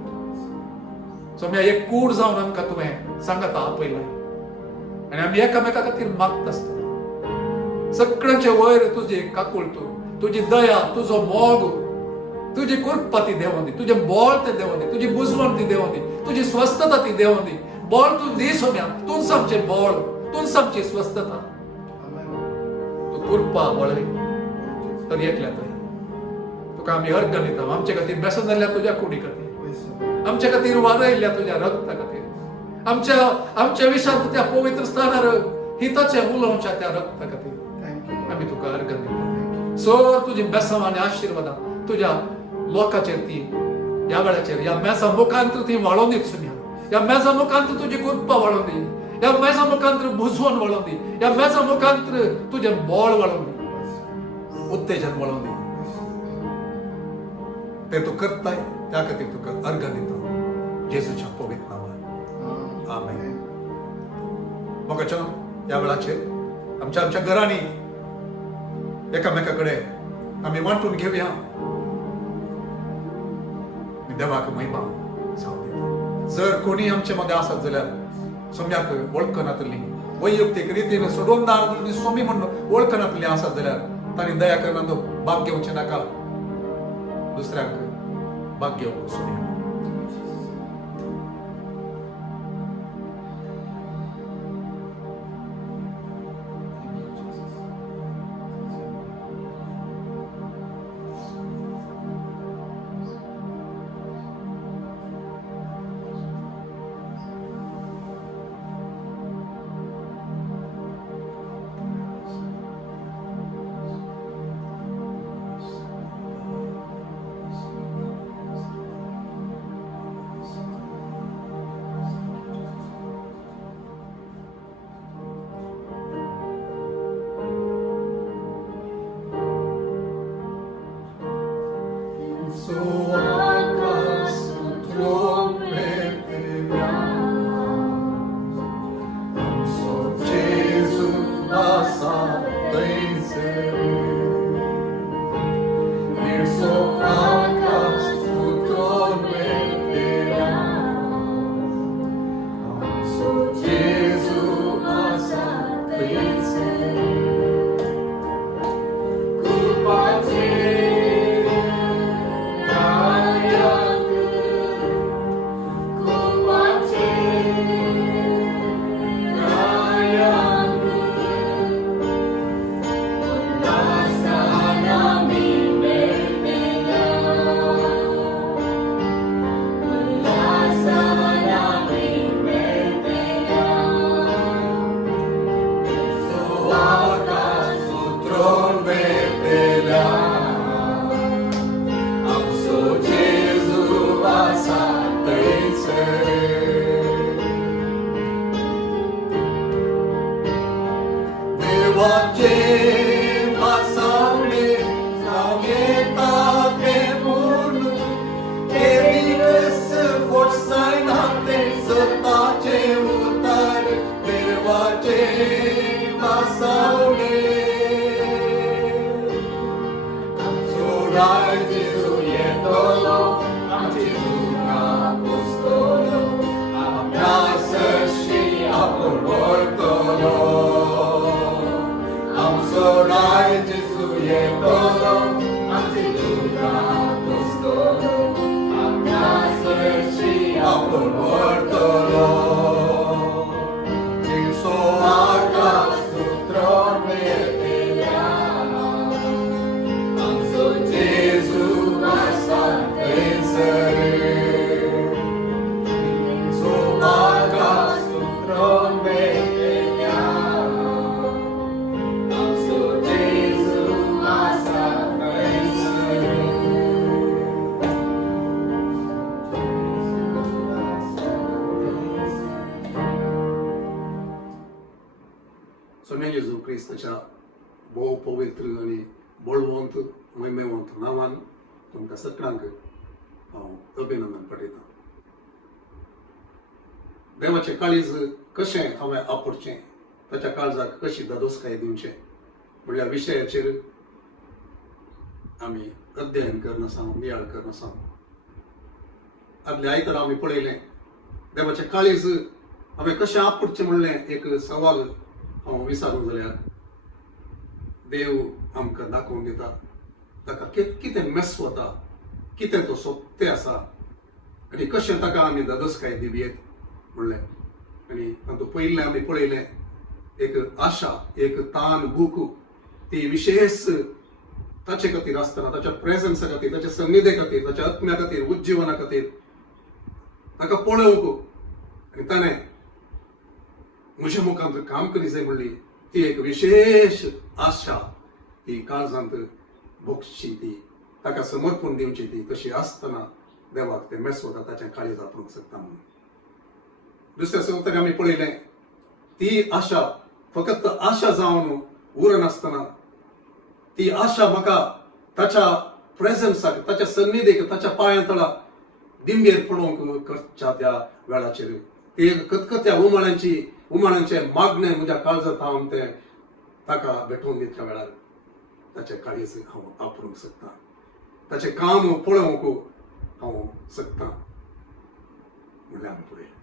सोम्या एक कूड जावन आमकां तुवें सांगाता आपयलाय आनी आमी एकामेका खातीर मागता आसतना सगळ्यांचे वयर तुजी काकूळ तूं तुजी दया तुजो मोग तुजी कृपा ती देवोन दी तुजें बोळ ते देवोन दी तुजी बुजवण ती देवोन दी तुजी स्वस्थता ती देवोन दी बोळ तूं दी सोम्या तूंच आमचें बोळ तूंच आमची स्वस्थता तूं कृपा वळय तर एकल्या थंय तुका आमी अर्घ दिता आमचे खातीर बेसन जाल्ल्या तुज्या कुडी खातीर आमच्या खातीर वारयल्ल्या तुज्या रक्ता खातीर आमच्या विशांत त्या पवित्र स्थानार हिताचे उलोवच्या त्या रक्ता खातीर आमी तुका अर्घ दिता सर तुजी बेसांव आनी आशिर्वादां तुज्या लोकांचेर ती ह्या वेळाचेर ह्या मेजा मुखांतर ती वळोवन दी सोम्या ह्या मेजा मुखांतर तुजी कृपा वळोवन दी ह्या मेजा मुखांतर बुजवण वळोवन दी ह्या मेजा मुखांतर तुजें बोळ वळोवन दी उत्तेजन वळोवन दी ते तूं करताय त्या खातीर तुका अर्घ दिता जेजूच्या पवित्र नांवान आमेन मोगाचो ह्या वेळाचेर आमच्या घरांनी एकामेका कडेन आमी वांटून घेवया देवाक महिमा जावं दिता जर कोणी आमचे मध्ये आसत जाल्यार सोम्याक वळखनातली वैयक्तीक रितीन सोडून दार सोमी म्हणून वळखनातली आसत जाल्यार तांणी दया करना भाग घेवचें नाका दुसऱ्याक भाग घेवंक Saumya Força e na terça, tá, te lutar, ter Sorai Gesuje todo, Antiluca apostolo, Amnasreci Apol Bortolo. Tinso Arca, su tron vetelia, Amso Gesù asal Pensere. Tinso Arca, su tron vetelia, Amso Gesù asal सोन्या येशू ख्रिस्ताच्या भोव पवित्र आणि बळवंत महिमेवंत नावान तुमकां सगळ्यांक हांव अभिनंदन पठयतां. देवाचें काळीज कशें हांवें आपुरचें, ताच्या काळजाक कशी दादोसकाय दिवचें म्हणल्या विशयाचेर आमी अध्ययन करन आसा, नियाळ करन आसा. आदल्या आयतारा आमी पळयलें देवाचें काळीज हांवें कशें आपुरचें म्हणलें एक सवाल हांव विचारूं जाल्यार देव आमकां दाखोवन दिता ताका कितें मेस वता, कितें तो सोबतें आसा आनी कशें ताका आमी दादोसकाय दिवयेत म्हणलें. आनी तातूंत पयलें आमी पळयलें एक आशा, एक तान भूक, ती विशेष ताचे खातीर आसतना, ताच्या प्रेझन्सा खातीर, ताच्या सन्निधे खातीर, ताच्या आत्म्या खातीर, उज्जीवना खातीर ताका पळोवंक आनी ताणें म्हज्या मुखांत काम करी जाय म्हणली ती एक विशेष आशा, ती काळजांत भोगची, ती ताका समर्पण दिवची, ती तशी आसतना देवाक ते मेस वता ताचें काळीज आपुरूंक शकता म्हणून. दुसऱ्या सुवातेर आमी पळयलें ती आशा फकत आशा जावन उरनासतना ती आशा म्हाका ताच्या प्रेझन्साक, ताच्या सन्निधेक, ताच्या पांया तळा दिंबेर पडोवंक करच्या त्या वेळाचेर ती खतखत्या उमाळ्यांचे मागणें म्हज्या काळजांत हांव तें ताका भेटोवन दितल्या वेळार ताचें काळीज हांव आपुरूंक शकता, ताचें काम पळोवंक हांव शकता म्हणलें आमी पळयलें.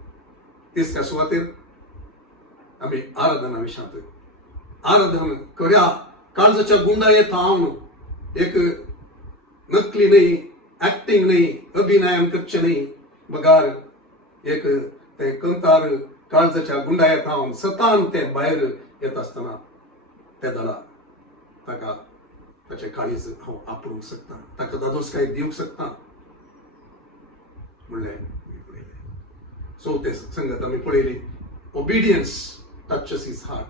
तिसऱ्या सुवातेर आमी आराधना विशयांत आराधन खऱ्या काळजाच्या गुंडायेंत हांव एक नकली न्ही, एक्टिंग न्ही, अभिनयान करचें न्ही, बगार एक ते कंतार काळजाच्या गुंडायेंत हांव सतान ते भायर येत आसतना त्या दळा ताका ताचें काळीज हांव आपुरूंक शकता, ताका दादोसकाय दिवंक शकता म्हणलें आमी पळयलें. चवथे संगत आमी पळयली ओबिडियन्स टचेस हिज हार्ट.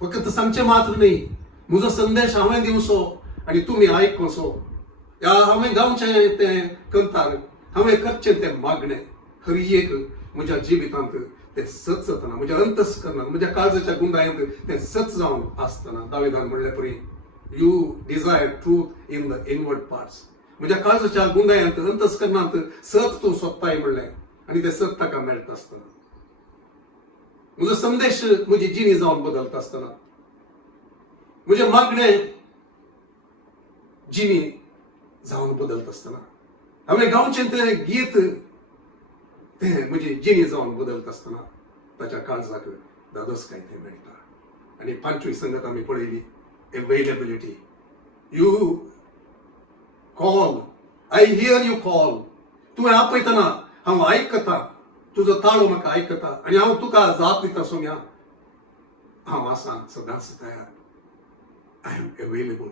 फकत सांगचें मात्र न्ही, म्हजो संदेश हांवें दिवचो आनी तुमी आयकुचो, हांवें गावचें तें कंतार, हांवें करचें तें मागणें खरयेक म्हज्या जिवितांत तें सच जातना, म्हज्या अंतस्करणांत, म्हज्या काळजाच्या गुंडायंत तें सच जावन आसतना दाविदान म्हणले परी you desire truth in the inward parts. म्हज्या काळजाच्या गुंडायंत, अंतस्करणांत सत तूं सोदताय म्हणलें आनी तें सत ताका मेळटा आसतना, म्हजो संदेश म्हजी जिणी जावन बदलता आसतना, म्हजें मागणें जिणी जावन बदलता आसतना, हांवें गावचें तें गीत तें म्हजी जिणी जावन बदलता आसतना ताच्या काळजाक दादोसकाय तें मेळटा. आनी पांचवी संगत आमी पळयली availability. You call, I here you call. तुवें आपयतना हांव आयकता, तुजो ताळो म्हाका आयकता आनी हांव तुका जाप दिता सोन्या, हांव आसां सदांच तयार. I am available.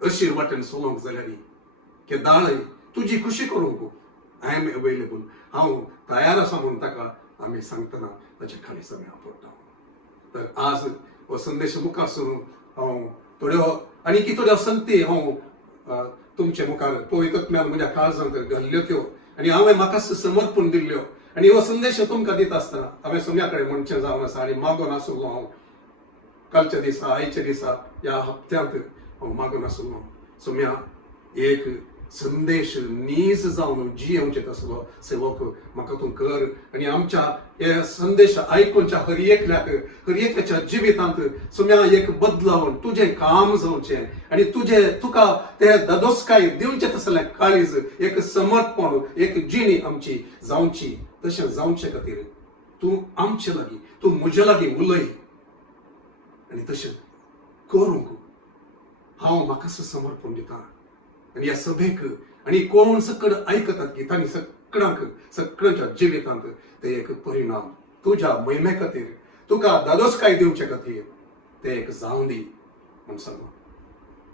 अशीर वाटेन सोलोंक जाल्यार की दाळय तुजी खुशी करूंक आय एम अवेलेबल, हांव तयार आसा म्हणून ताका आमी सांगतना ताचे काळीज आमी आपुरता. तर आज हो संदेश मुखार सरून हांव थोड्यो संगती हांव तुमचे मुखार पवित्र आत्म्यान म्हज्या काळजांत घाल्ल्यो त्यो आनी हांवें म्हाका समर्पण दिल्ल्यो आनी हो संदेश तुमकां दिता आसतना हांवें सोम्या कडेन म्हणचें जावन आसा आनी मागून आसलो हांव कालच्या दिसा, आयच्या दिसा, ह्या हप्त्यांत हांव मागून आसलो सोम्या एक संदेश नीज जावन जियेवचें तसलो सेवक म्हाका तूं कर आनी आमच्या हे संदेश आयकूनच्या हर एकल्याच्या जिवितांत सोम्या एक बदलावण तुजें काम जावचें आनी तुका तें दादोसकाय दिवचें तसलें काळीज, एक समर्पण, एक जिणी आमची जावची. तशें जावचे खातीर तूं आमचे लागीं, तूं म्हजे लागीं उलय आनी तशें करूंक हांव म्हाका समर्पण दिता आनी ह्या सभेक आनी कोण सकड आयकतात की तांणी सगळ्यांच्या जिवितांत ते एक परिणाम तुझ्या महिमे खातीर तुका दादोसकाय दिवचे खातीर ते एक जावं दी म्हूण सांगू.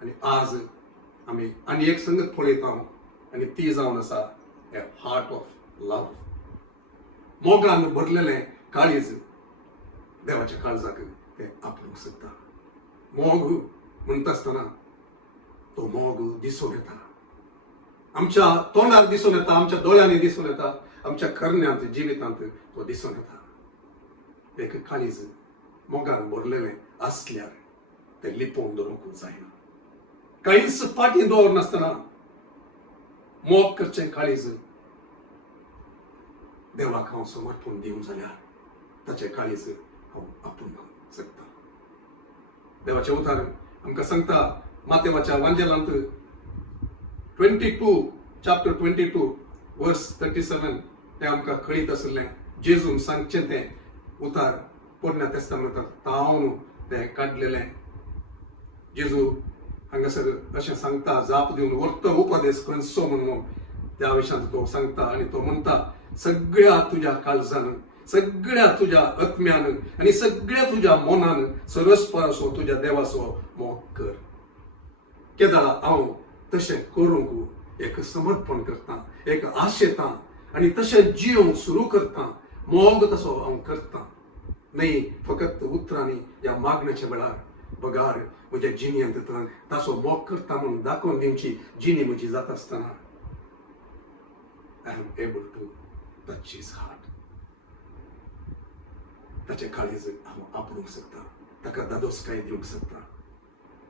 आनी आज आमी आनी एक संगत पळयता आनी ती जावन आसा ए हार्ट ऑफ लव. मोगान भरलेलें काळीज देवाच्या काळजाक ते आपणूंक सोदता. मोग म्हणटा आसतना तो मोग दिसून येता, आमच्या तोंडार दिसून येता, आमच्या दोळ्यांनी दिसून येता, आमच्या करण्यांत जिवितांत तो दिसून येता. एक काळीज मोगान भरलेलें आसल्यार ते लिपोवन दवरूंक जायना. काळीज पाटी दवर नासतना मोग करचें काळीज देवाक हांव समर्पण दिवं जाल्यार ताचें काळीज हांव आपूंक शकता. देवाचें उतर आमकां सांगता मातेवाच्या वांजेलांत 22 chapter 22 verse 37 तें आमकां कळीत आसलें. जेजून सांगचें तें उतार पोरण्या तेस्तामेंतांत तावन तें काडलेलें. जेजू हांगासर अशें सांगता, जाप दिवन वर्त उपदेश खंयचो म्हणून त्या विशयांत तो सांगता आनी तो म्हणटा, सगळ्या तुज्या काळजान, सगळ्या तुज्या आत्म्यान आनी सगळ्या तुज्या मोनान सरस्परासो तुज्या देवाचो मोग कर. केदां हांव तशें करूंक एक समर्पण करता, एक आशेतां आनी तशें जीव सुरू करता. मोग तसो हांव करता, न्ही फकत उतरांनी या मागण्याच्या वेळार बगार म्हज्या जिणेंत ताचो मोग करता म्हणून दाखोवन दिवची जिणी म्हजी जाता आसतना I am able to touch his heart. ताचे काळीज हांव आपणूंक शकता, ताका दादोसकाय दिवंक शकता.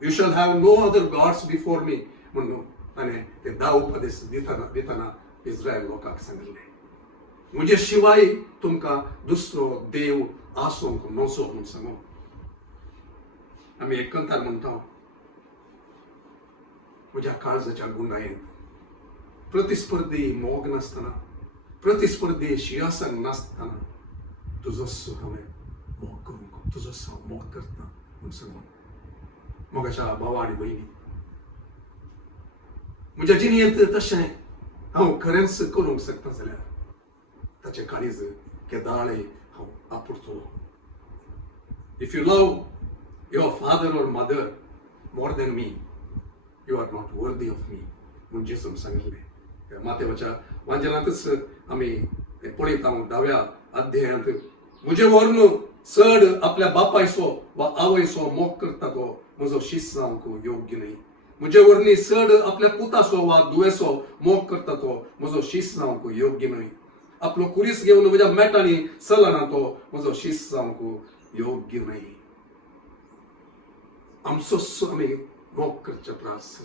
You shall have no other gods before me म्हणून ताणें ते धा उपदेश दितना इस्रायल लोकांक सांगिल्लें. म्हजे शिवाय तुमकां दुसरो देव आसूंक नजो म्हूण सांगून आमी एक कंतार म्हणटा, म्हज्या काळजाच्या गुंडायेंत प्रतिस्पर्धी मोग नासतना, प्रतिस्पर्धी शियासन नासतना तुजोच हांवें मोग करूंक, तुजोच हांव मोग करता म्हूण सांगून मोगाच्या भावा आनी भयणी, म्हज्या जिणेंत तशें हांव खरेंच करूंक शकता जाल्यार ताचें काळीज केदाळे हांव आपुरतलो. If you love your father or mother more than me, you are not worthy of me म्हूण जेजून सांगिल्लें. मातेवाच्या वांजेलांतच आमी पळयता 10व्या अध्यायांत, म्हजे वर्ण चड आपल्या बापायचो वा आवयचो मोग करता तो म्हजो शिष्य जावंक योग्य न्ही. म्हजे वरणी चड आपल्या पुताचो वा दुयेचो मोग करता तो म्हजो शिष्य जावंक योग्य न्ही. आपलो कुरीस घेवन म्हज्या मेटांनी चलना तो म्हजो शिष्य जावंक योग्य न्ही. आमचोच आमी मोग करचे प्रास,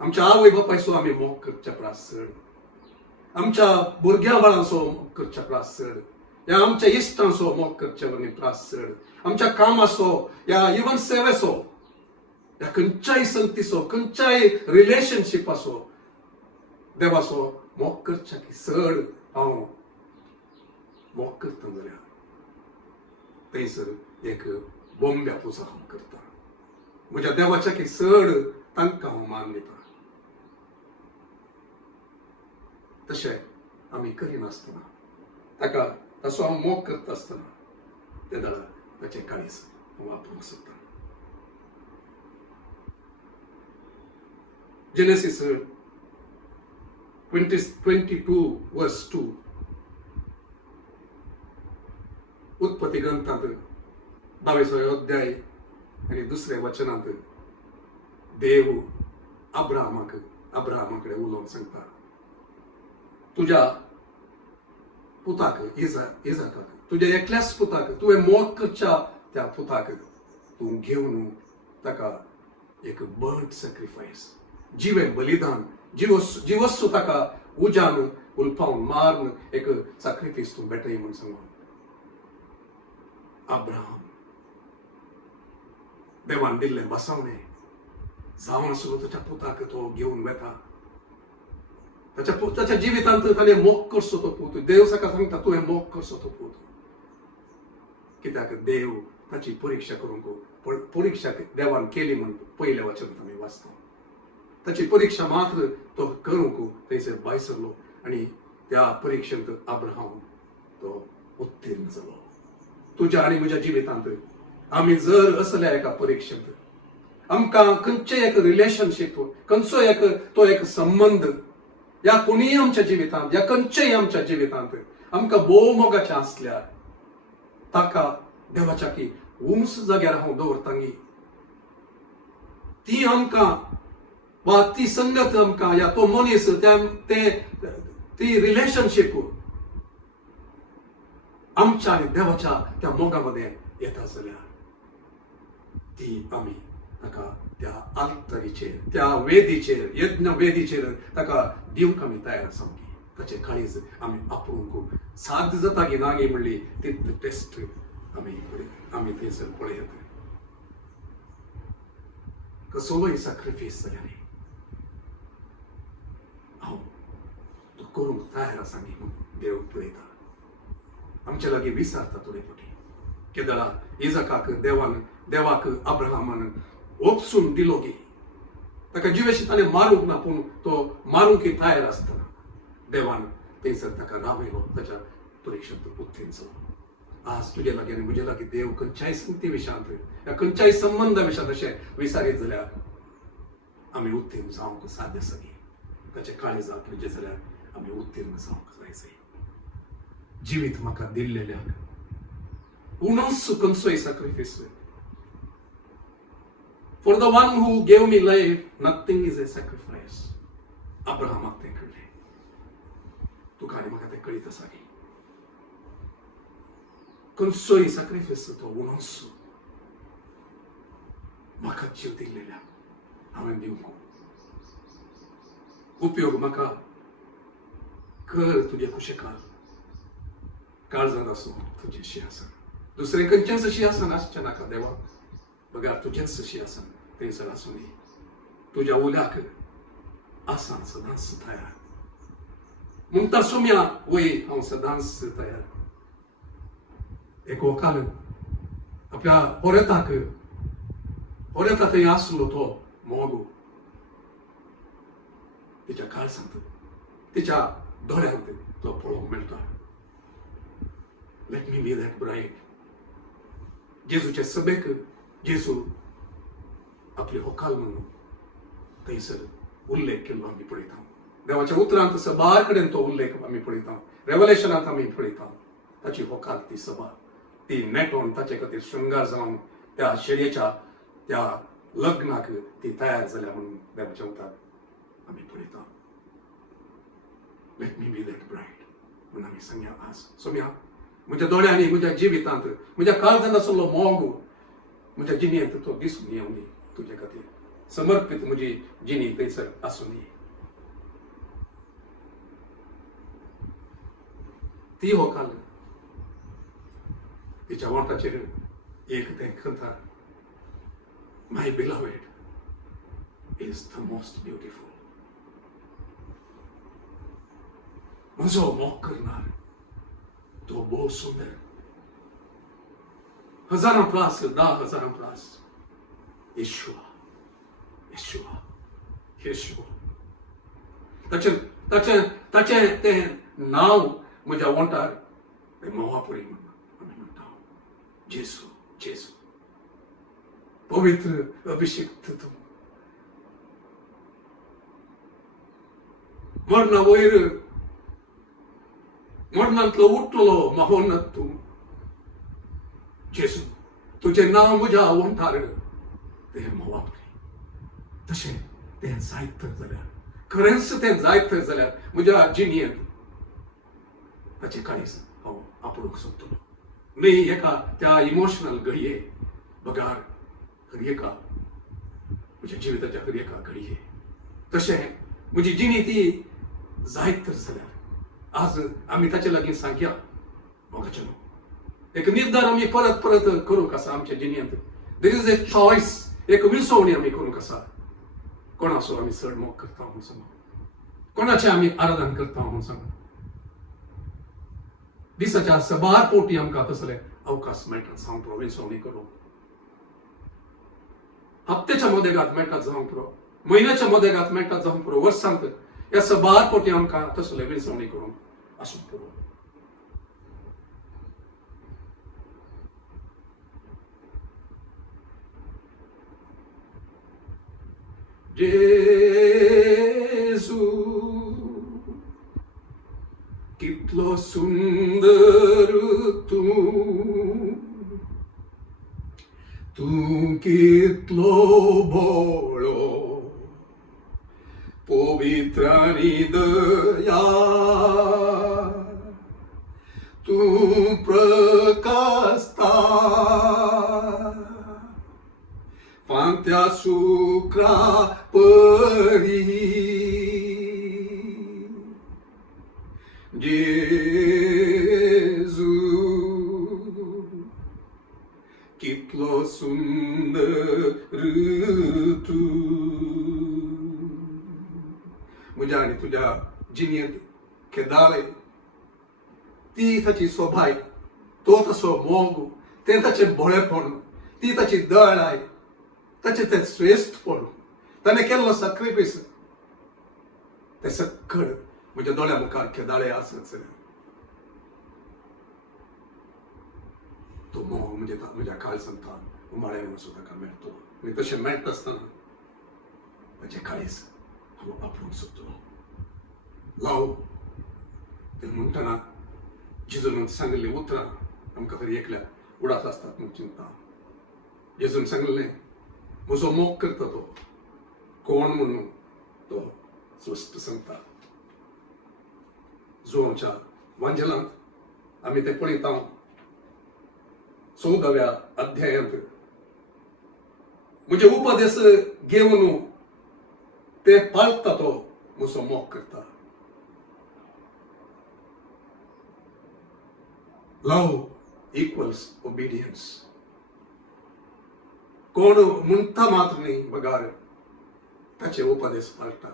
आमच्या आवय बापायचो आमी मोग करचे प्रास, आमच्या भुरग्यां बाळांचो मोग करचे प्रास, या आमच्या इश्टांचो मोग करचे वरणी प्रास, आमच्या कामाचो या इवन सेवेचो या खंयच्याय संगतीचो खंयच्याय रिलेशनशिपाचो देवाचो मोग करचे की चड हांव मोग करता जाल्यार थंयसर एक बोंब्या पुजा हांव करता. म्हज्या देवाच्या की चड तांकां हांव मान दिता. तशें आमी करिनासतना ताका ताचो हांव मोग करता आसतना ते दाडा ताचें काळीज हांव आपूंक सोदता. जेनेसीस 22 verse 2 उत्पत्ती ग्रंथांत 22 अध्याय आनी दुसऱ्या वचनांत देव अब्राहमाकडे उलोवन सांगता, तुज्या पुताक इजाकाक, तुज्या एकल्याच पुताक, तुवें मोग करच्या त्या पुताक तूं घेवन ताका एक बर्ड सॅक्रिफायस, जिवे बलिदान, जीवस्सु ताका उजान उलपावन मारून एक सॅक्रिफायस तूं भेटय म्हूण सांगून अब्राहम देवान दिल्लें बसवणें जावन आसलो ताच्या पुताक तो घेवन वेता. ताच्या जिवितांत ताणें मोग करचो तो पूत. देव ताका सांगता तुवें मोग करचो तो पूत, कित्याक देव ताची परीक्षा करूंक परीक्षा देवान केली म्हणून पयल्या वचनांत आमी वाचता ताची परीक्षा मात्र तो करूंक थंयसर भायर सरलो आनी त्या परीक्षेंत अब्राहम तो उत्तीर्ण जालो. तुज्या आनी म्हज्या जिवितांत आमी जर असल्या एका परीक्षेंत आमकां खंयचें एक रिलेशनशीप खंयचो एक संबंध या कोणीय आमच्या जिवितांत या खंयचेय आमच्या जिवितांत आमकां भोव मोगाचें आसल्यार ताका देवाच्या की उंच जाग्यार हांव दवरतांगी ती आमकां वा ती संगत आमकां या तो मनीस ती रिलेशनशीप आमच्या आनी देवाच्या त्या मोगामध्ये येता जाल्यार ती आमी ताका त्या आल्तरीचेर त्या वेदीचेर यज्ञ वेदीचेर ताका दिवंक आमी तयार आसा ताचे काळीज आमी आपुणूंक साध्य जाता की ना गे म्हणली ती टेस्ट आमी थंयसर पळयत कसलोय सॅक्रिफायस जाल्यार हांव तो करूंक तयार आसा न्ही म्हणून देव पळयता. आमचे लागीं विचारता थोडे फावटी केदळा इजाकाक देवाक अब्राहमान ओपसून दिलो गे ताका जिवेशी ताणें मारूंक ना पूण तो मारूंक तयार आसतना देवान थंयसर ताका रावयलो ताच्या परीक्षेंत उत्तीर्ण जालो. आज तुजे लागीं आनी म्हजे लागीं देव खंयच्याय संगती विशयांत या खंयच्याय संबंदा विशयांत अशें विचारीत जाल्यार आमी उत्तीर्ण जावंक साध्य आसा गे ताचे काळीजांत तुजे जाल्यार आमी उत्तीर्ण जावंक जाय. जिवीत म्हाका दिल्लेल्याक उणस खंयचोय sacrifice For the one who gave me life, nothing is a sacrifice. अब्राहमाक तें कळ्ळें. तुका आनी म्हाका तें कळीत आसा गे खंयचोय सॅक्रिफायस तो उणस म्हाका जीव दिल्लेल्याक हांवें दिवंक उपयोग म्हाका कर तुजे कुशेकार काळजांत आसूं तुजें सिंहासन दुसरें खंयचेंच सिंहासन आसचें नाका देवा बघा तुझ्याच सिंहासन थंयसर आसूं दी तुज्या उल्याक आसा सदांच तयार म्हणटा सोम्या वय हांव सदांच तयार. एक वकाल आपल्या होरेता थंय आसलो तो मोगू तिच्या काळजांत तिच्या दोळ्यांत तो पळोवंक मेळटा. Let me be that bride. जेजूचे सभेक जेजू आपली होकाल म्हणून थंयसर उल्लेख केल्लो आमी पळयता. देवाच्या उतरांत सबार कडेन तो उल्लेख आमी पळयता. रेवलेशनांत आमी पळयता ताची होकाल ती सभा ती नेटोवन ताचे खातीर शृंगार जावन त्या शेळयेच्या त्या लग्नाक ती तयार जाल्या म्हणून देवाच्या उतरांत आमी पळयता. Let me be that bride म्हणून आमी सांगया आज सोम्या म्हज्या दोळ्यांनी म्हज्या जिवितांत म्हज्या काळजांत आसलो मोग म्हज्या जिणेंत तो दिसून येवं दी तुजे खातीर समर्पीत म्हजी जिणी थंयसर आसूं दी. ती होकाल तिच्या वोंटाचेर एक तें खंतार my beloved is the most beautiful. म्हजो मोग करणार तो भोव सुंदर. हजारां प्लास 10,000 प्लास येशुआ येशुआ येशुआ ताचें तें नांव म्हज्या वोंटार तें मोवापुरी म्हणून आमी म्हणटा जेजू जेजू पवित्र अभिषेक्त तूं मरणा वयर मरणांतलो उठलो महोन्नत तूं जेजू तुजें नांव म्हज्या वोंटार तें मोवापुरी. तशें तें जायत जाल्यार खरेंच तें जायत जाल्यार म्हज्या जिणेंत ताचे काळीज हांव आपणूक सोदतलो. न्ही एका त्या इमोशनल घडये बगार हर एका म्हज्या जिविताच्या हर एका घडये तशें म्हजी जिणी ती जायत जाल्यार आज आमी ताचे लागीं सांगया मोगाचें एक निर्धार आमी परत परत करूंक आसा आमच्या जिणेंत. देर इज ए चॉयस एक विसवणी आमी करूंक आसा. कोणाचो आमी चड मोग करता म्हणून सांगू कोणाचें आमी आराधन करता म्हणून सांगू दिसाच्या सबार पोटी आमकां तसलें अवकाश मेळटा जावंक पुरो विसवणी करूंक. हप्त्याच्या मोदेगात मेळटा जावंक पुरो, म्हयन्याच्या मोदेगात मेळटा जावंक पुरो, वर्सांत ह्या सबार पोटी आमकां तसले विसवणी करूंक आसूंक पुरो. जेजू कितलो सुंदर तू कितलो भोळो पवित्र आनी दया तू प्रकाशता फांत्या शुक्रा परी जेजू कितलो सुंदर तू. म्हज्या आनी तुज्या जिणेंत केदाळे ती ताची सोबाय, तो तसो मोग, तें ताचें भोळेपण, ती ताची दळाय, ताचें तें श्रेष्ठपण, ताणें केल्लो सॅक्रिफायस, तें सगळ म्हज्या दोळ्या मुखार केदाळे आसच. तो मोग म्हणजे म्हज्या काळजांत उमाळ्यान वचून ताका मेळटलो. आनी तशें मेळटा आसतना म्हजें काळीज हांव आपूण सोदतलो. लाव तें म्हणटना जेजून सांगिल्लीं उतरां आमकां तरी एकल्याक उडाक आसतात म्हूण चिंता. जेजून सांगिल्लें म्हजो मोग करता तो कोण म्हणून तो स्पश्ट सांगता. जोच्या वांजेलांत आमी तें पळयता 14व्या अध्यायांत म्हणजे उपदेश घेवन ते पाळता तो म्हजो मोग करता. लव इक्वल्स ओबिडियन्स. कोण म्हणता मात्र न्ही बगार ताचे उपदेश पाळटा,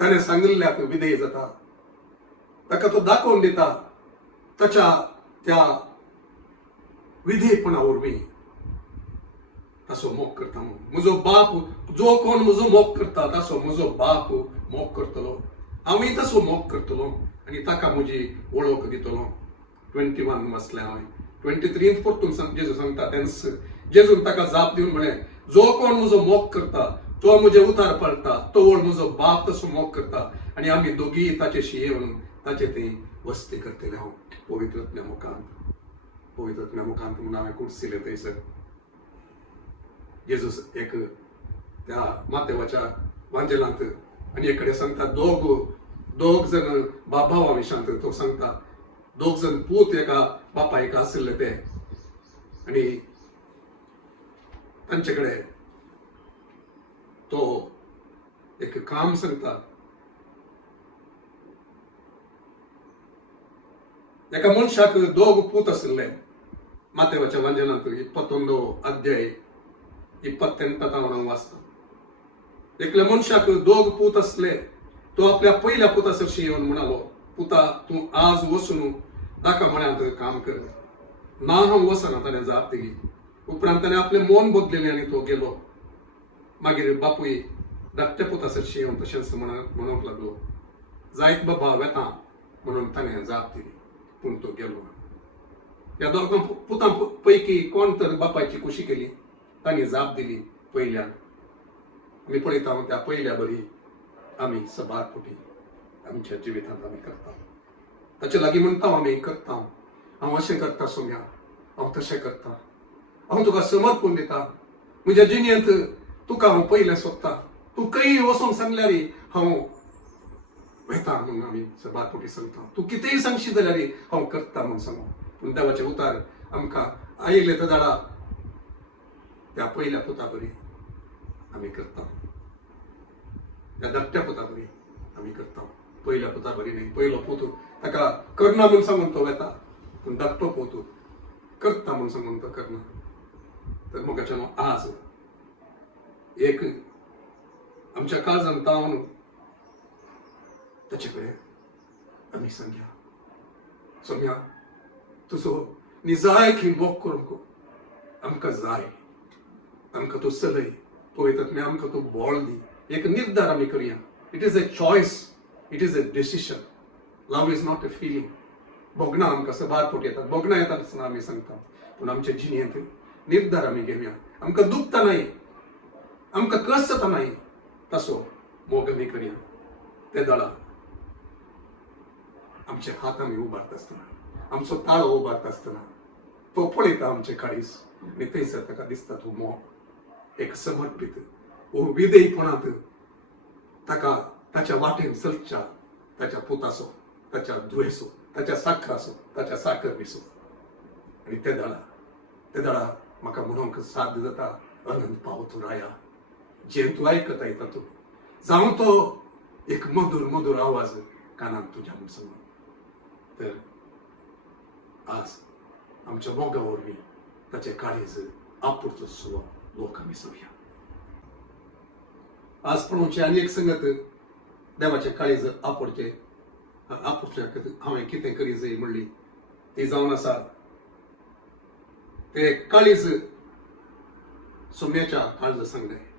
ताणें सांगिल्ल्याक विधेय जाता, ताका तो दाखोवन दिता. ताच्या त्या विधेयपणा वरवीं ताचो मोग करता. म्हजो बाप जो कोण म्हजो मोग करता ताचो म्हजो बाप मोग करतलो, हांवूय तसो मोग करतलो आनी ताका म्हजी वळख दितलो. 21 वाचलें हांवें. 23 परतून जेजू सांगता तेन्ना जेजून ताका जाप दिवन म्हळें, जो कोण म्हजो मोग करता तो म्हजे उतार पाळटा, तो म्हजो बाप तसो मोग करता आनी आमी दोगीय ताचेशी येवन ताचे थंय वस्ती करतले. हांव पवित्रत्म्या मुखांत म्हूण हांवें कुडसिलें थंयसर. जेजूस एक त्या मातेवाच्या वांजेलांत आनी एक कडेन सांगता दोग जण भावा विशांत तो सांगता. दोग जण पूत एका बापायक आशिल्ले ते आनी तांचे कडेन तो एक काम सांगता. एका मनशाक दोग पूत आशिल्ले. मातेवाच्या वांजेलांत 21 अध्याय 28 हांव वाचता. एकल्या मनशाक दोग पूत आसले. तो आपल्या पयल्या पुता सरशी येवन म्हणालो, पुता तूं आज वचून दाखा म्हळ्यार काम कर. ना हांव वचना ताणें जाप दिली. उपरांत ताणें आपलें मन बदलिल्लें आनी तो गेलो. मागीर बापूय धाकट्या पुता सरशी येवन तशेंच म्हणूंक लागलो. जायत बाबा वेता म्हणून ताणें जाप दिली, पूण तो गेलो. ह्या दोगां पुतां पैकी कोण तर बापायची कुशी केली, तांणी जाप दिली पयल्याक. आमी पळयता त्या पयल्या बरी आमी सबार पोटी आमच्या जिवितांत आमी करता. ताचे लागीं म्हणटा आमी करता. हांव अशें करता सोम्या, हांव तशें करता, हांव तुका समर्पण दिता. म्हज्या जिणेंत तुका हांव पयलें सोदता. तूं खंय वचोंक सांगल्यार हांव वेता म्हणून आमी सबार पोटी सांगता. तूं कितेंय सांगशी जाल्यार हांव करता म्हणून सांगू. पूण देवाचे उतार आमकां आयिल्ले ते दाडा त्या पयल्या पुता बरी आमी करता. त्या धाकट्या पुता बरी आमी करता. पयल्या पुता बरी न्ही. पयलो पूत ताका करना म्हूण सांगून तो वेता, पूण धाकटो पूत करता म्हूण सांगून तो करना. तर मोगाचें आज एक आमच्या काळजांत तावन ताचे कडेन आमी सांगया, सोम्या तुजो निजाय की मोग करूंक आमकां जाय, आमकां तूं चलय, पळयता तुमी आमकां तूं बळ दी. एक निर्धार आमी करया. It is a choice, it is a decision. Love is not a feeling. भोगना आमकां सबार पोट येतात, भोगना येता आसतना आमी सांगता, पूण आमच्या जिणेंत निर्धार आमी घेवया. आमकां दुखता नाही, आमकां कस जाता नाही, तसो मोग आमी करया. ते दळा आमचे हात आमी उबारता आसतना, आमचो ताळो उबारता आसतना तो पळयता आमचे काळीज, आनी थंयसर ताका दिसता तूं मोग एक समर्पीत वो विधेयपणांत ताका ताच्या वाटेन चलच्या, ताच्या पुताचो, ताच्या दुयेसो, ताच्या साखराचो, ताच्या साखर विसो. आनी ते दळा म्हाका म्हणूंक साध्य जाता, अनंत पावतो राया, जे तूं आयकता येता तूं, जावं तो एक मधुर मधुर आवाज कानांत तुज्या म्हूण सांगून. तर आज आमच्या मोगा वरवीं ताचे काळीज आपुरचो सुवा लोक आमी सांगया. आज पळोवचे आनी एक संगत देवाचे काळीज आपुरचे हांवें कितें करी जाय म्हणली ती जावन आसा ते काळीज सोम्याच्या काळज सांगले.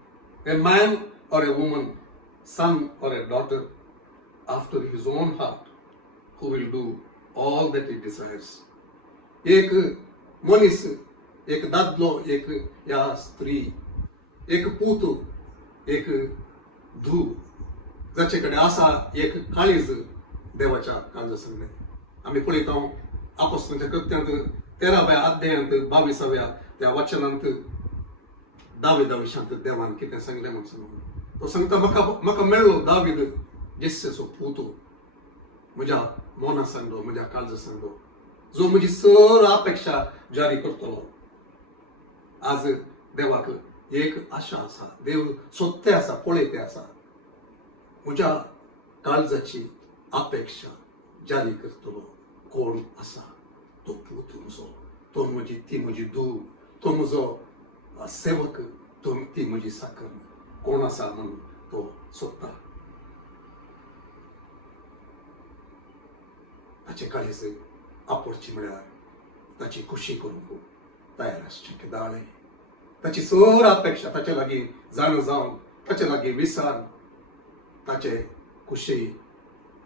A man or a woman, son or a daughter, after his own heart, who will do all that he desires. एक मनीस, एक दादलो, एक या स्त्री, एक पूत, एक धू, जाचे कडेन आसा एक काळीज देवाच्या काळजा सांगले. आमी पळयता आपोस्तलांच्या कृत्यांत 13व्या अध्यायांत 22व्या त्या वचनांत दाविदा विशयांत देवान कितें सांगलें म्हूण सांगून तो सांगता, म्हाका मेळ्ळो दावीद जेस्सेचो पूतो, म्हज्या मोना सांगलो, म्हज्या काळजा सांगलो, जो म्हजी सर अपेक्षा जारी करतलो. आज देवाक एक आशा आसा, देव सोदते आसा, पळयते आसा, म्हज्या काळजाची अपेक्षा जारी करतलो कोण आसा, तो पूत म्हजो, तो ती म्हजी धूव, तो म्हजो सेवक, ती म्हजी साकर, कोण आसा म्हणून तो सोदता. ताचे काळीज आपुरची म्हळ्यार ताची खुशी करूंक तयार आसचें केदाळे. ताची सर अपेक्षा ताचे लागीं जाण जावन, ताचे लागीं विसार, ताचे खुशी,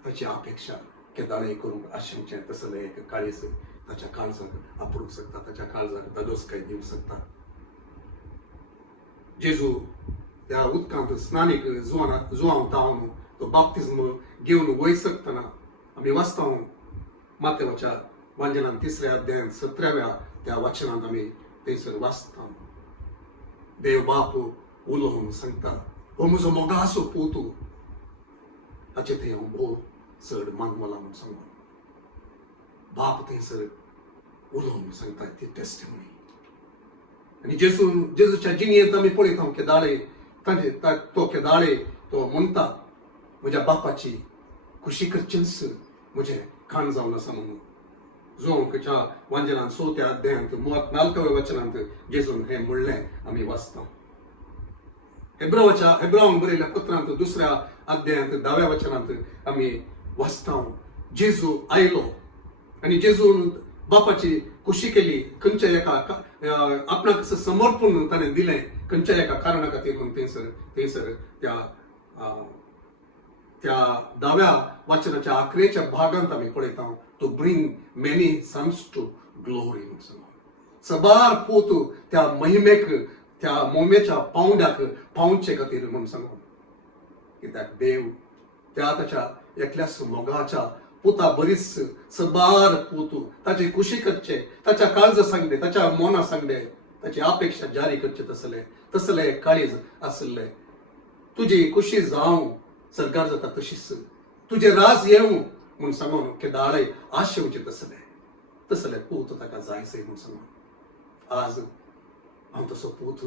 ताची अपेक्षा केदाळे करूंक आसचें तसलें एक काळीज ताच्या काळजाक आपुरूंक शकता, ताच्या काळजाक दादोसकाय दिवंक शकता. जेजू त्या उदकांत स्नानीक जुवांव तावन तो बाप्तिस्म घेवन वयसतना आमी वाचता मातेवाच्या वांजनांत 3ऱ्या अध्यायांत 17व्या त्या वचनांत आमी थंयसर वाचता. देव बाप उलोवन सांगता, हो म्हजो मोगासो पूत, हाचे थंय हांव भोव चड मानवला म्हूण सांगून बाप थंयसर उलोवन सांगता ती टेस्टिमनी. आनी जेजूच्या जिणेंत आमी पळयता केदाळे, तो केदाळे तो म्हणटा, म्हज्या बापाची खुशी करचेंच म्हजें खाण जावन आसा म्हणून. जोंकच्या वांजनांत 4थ्या अध्यायांत 34व्या वचनांत जेजून हें म्हणलें आमी वाचता. हेब्रावांक बरयल्ल्या पत्रांत 2ऱ्या अध्यायांत 10व्या वचनांत आमी वाचता, जेजू आयलो आनी जेजून बापाची खुशी केली, खंयच्या एका आपणाक समर्पण ताणें दिलें, खंयच्या एका कारणा खातीर म्हणून थंयसर त्या 10व्या वचनाच्या आखरेच्या भागांत आमी पळयता, to bring many sons to glory म्हणून सांगून सबार पूत त्या महिमेक, त्या मोमेच्या पावंड्याक पावचे खातीर म्हणून सांगून. कित्याक देव त्या ताच्या एकल्याच मोगाच्या पुता बरीच सबार पूत ताची खुशी करचे, ताच्या काळज सांगले, ताच्या मोना सांगले, ताची अपेक्षा जारी करचे तसले काळीज आसले. तुजी खुशी जावं सरकार जाता तशीच, तुझे राज येवं म्हूण सांगून केदाळे आशेवचे तसले पूत ताका जायचे म्हूण सांगून. आज हांव तसो पूत,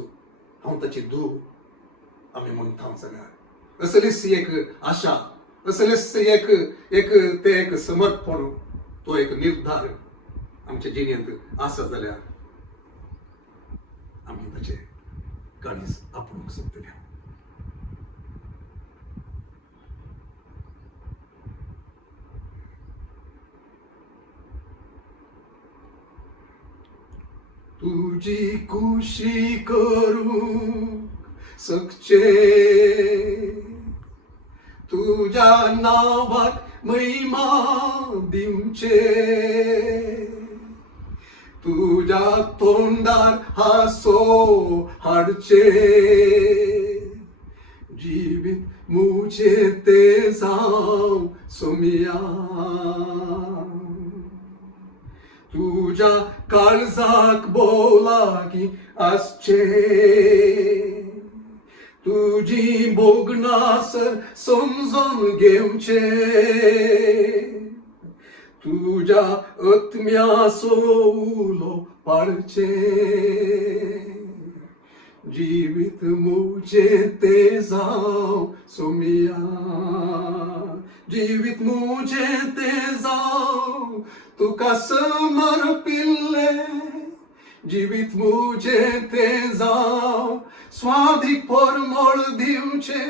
हांव ताची धूव आमी म्हणटा सगळ्याक. असलीच एक आशा, असलेच एक समर्पण, तो एक निर्धार आमच्या जिणेंत आसा जाल्यार आमी ताचे काळीज आपुरूंक शकतले. तुझी कुशी करू सकचे, तुझ्या नावात महिमा दिवचे, तुझ्या तोंडार हासो हाडचे, जीवित मुझे ते जाव सोमिया, तुझ्या काळजाक बोलागी आसचे, तुझी बोगनासर समजून घेवचे, तुझ्या आत्म्याचो उलो पाडचे, जीवित मुझे ते जाव सोमिया, जीवित मुझे ते जाव तुका समर्पिल्ले, जीवित मुझे ते जाव स्वादिक परमळ दिवचे,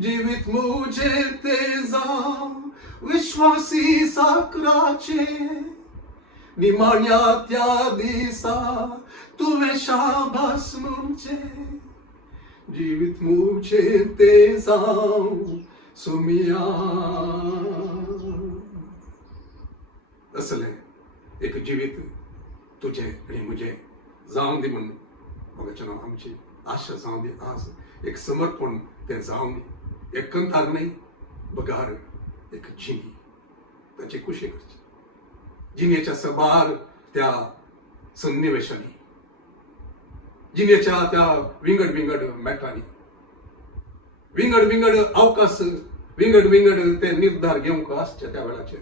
जीवित मुझे ते जाव विश्वासी साकराचे, निमाण्या त्या दिसा तुवे शाबास म्हणचे, जीवित मुझे ते जाव सोमिया. असले एक जीवित तुझे आणि मुझे जाऊन दे म्हणून बघा आमची आशा जाऊन दे. आज एक समर्पण ते जाऊन दे, एक कंतार नाही बगार एक जिनी त्याची कुशी करची, जिन्याच्या सबार त्या सन्निवेशांनी, जिन्याच्या त्या विंगड विंगड मॅटांनी, विंगड विंगड अवकाश, विंगड विंगड ते निर्धार घेऊन आसच्या त्या वेळाचेर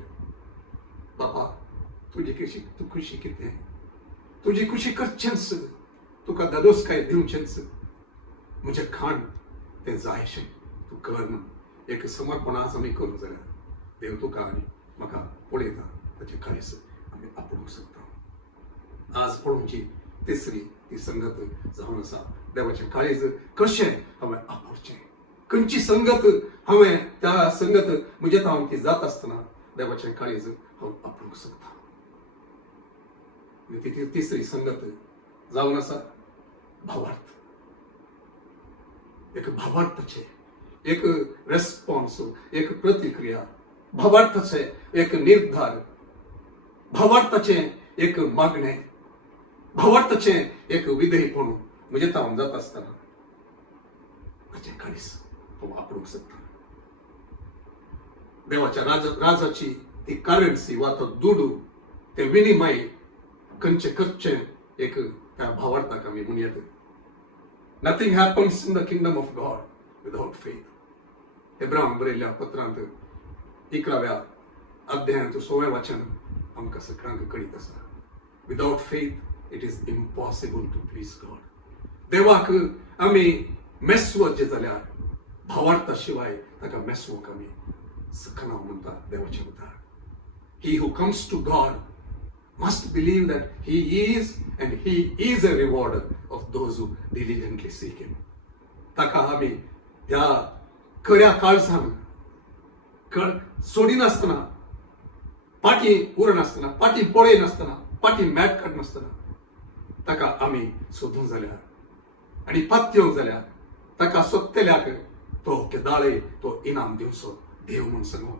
बाबा तुझी कशी तू खुशी किती आहे, तुझी खुशी करचेंस, तुका दादोस काय दिवचेंस, मुझे खाण ते जायशे तू कर म्हण एक समर्पण आज आम्ही करू जाल्यार देव तुका आनी म्हाका पळयता ताचे खायस आमी आपणूक शकता. आज पळोवची तिसरी ती संगत जावन आसा. देवाचे काळीज कशें हांवें आपोवचें, खंयची संगत हांवें त्या संगत म्हजे हांव ती जात आसतना देवाचे काळीज हांव आपोवंक शकता. ती तिसरी संगत जावन आसा भावार्थ. एक भावार्थाचे एक रेस्पॉन्स, एक प्रतिक्रिया, भावार्थाचे एक निर्धार, भावार्थाचे एक मागणे, भावार्थाचे एक विधेयपण म्हणजे तावन जात असताना ताचे काळीस हांव आपोवंक शकता. देवाच्या राजाची ती करन्सी वा तो दुडू ते विनिमय खंयचे करचे एक त्या भावार्थाक आमी म्हणयात. Nothing happens in the kingdom of God without faith. हेब्रांक बरयल्ल्या पत्रांत 11व्या अध्यायांत 6वें वचन आमकां सगळ्यांक कळीत आसा. Without faith it is impossible to please God. देवाक आमी मेसवचे जाल्यार भावार्था शिवाय ताका मेसवूंक आमी सकना म्हणटा देवाचें उदार. He who comes to God must believe that He is and He is a rewarder of those who diligently seek Him. ताका आमी त्या खऱ्या काळजान सोडी नासतना, पाटी उर नासतना, पाटी पळय नासतना, पाटी मॅट काड नासतना ताका आमी सोदूंक जाल्यार आनी पात्योंक जाल्यार ताका सोदतेल्याक तो केदाळे तो इनाम दिवचो देव म्हूण सांगून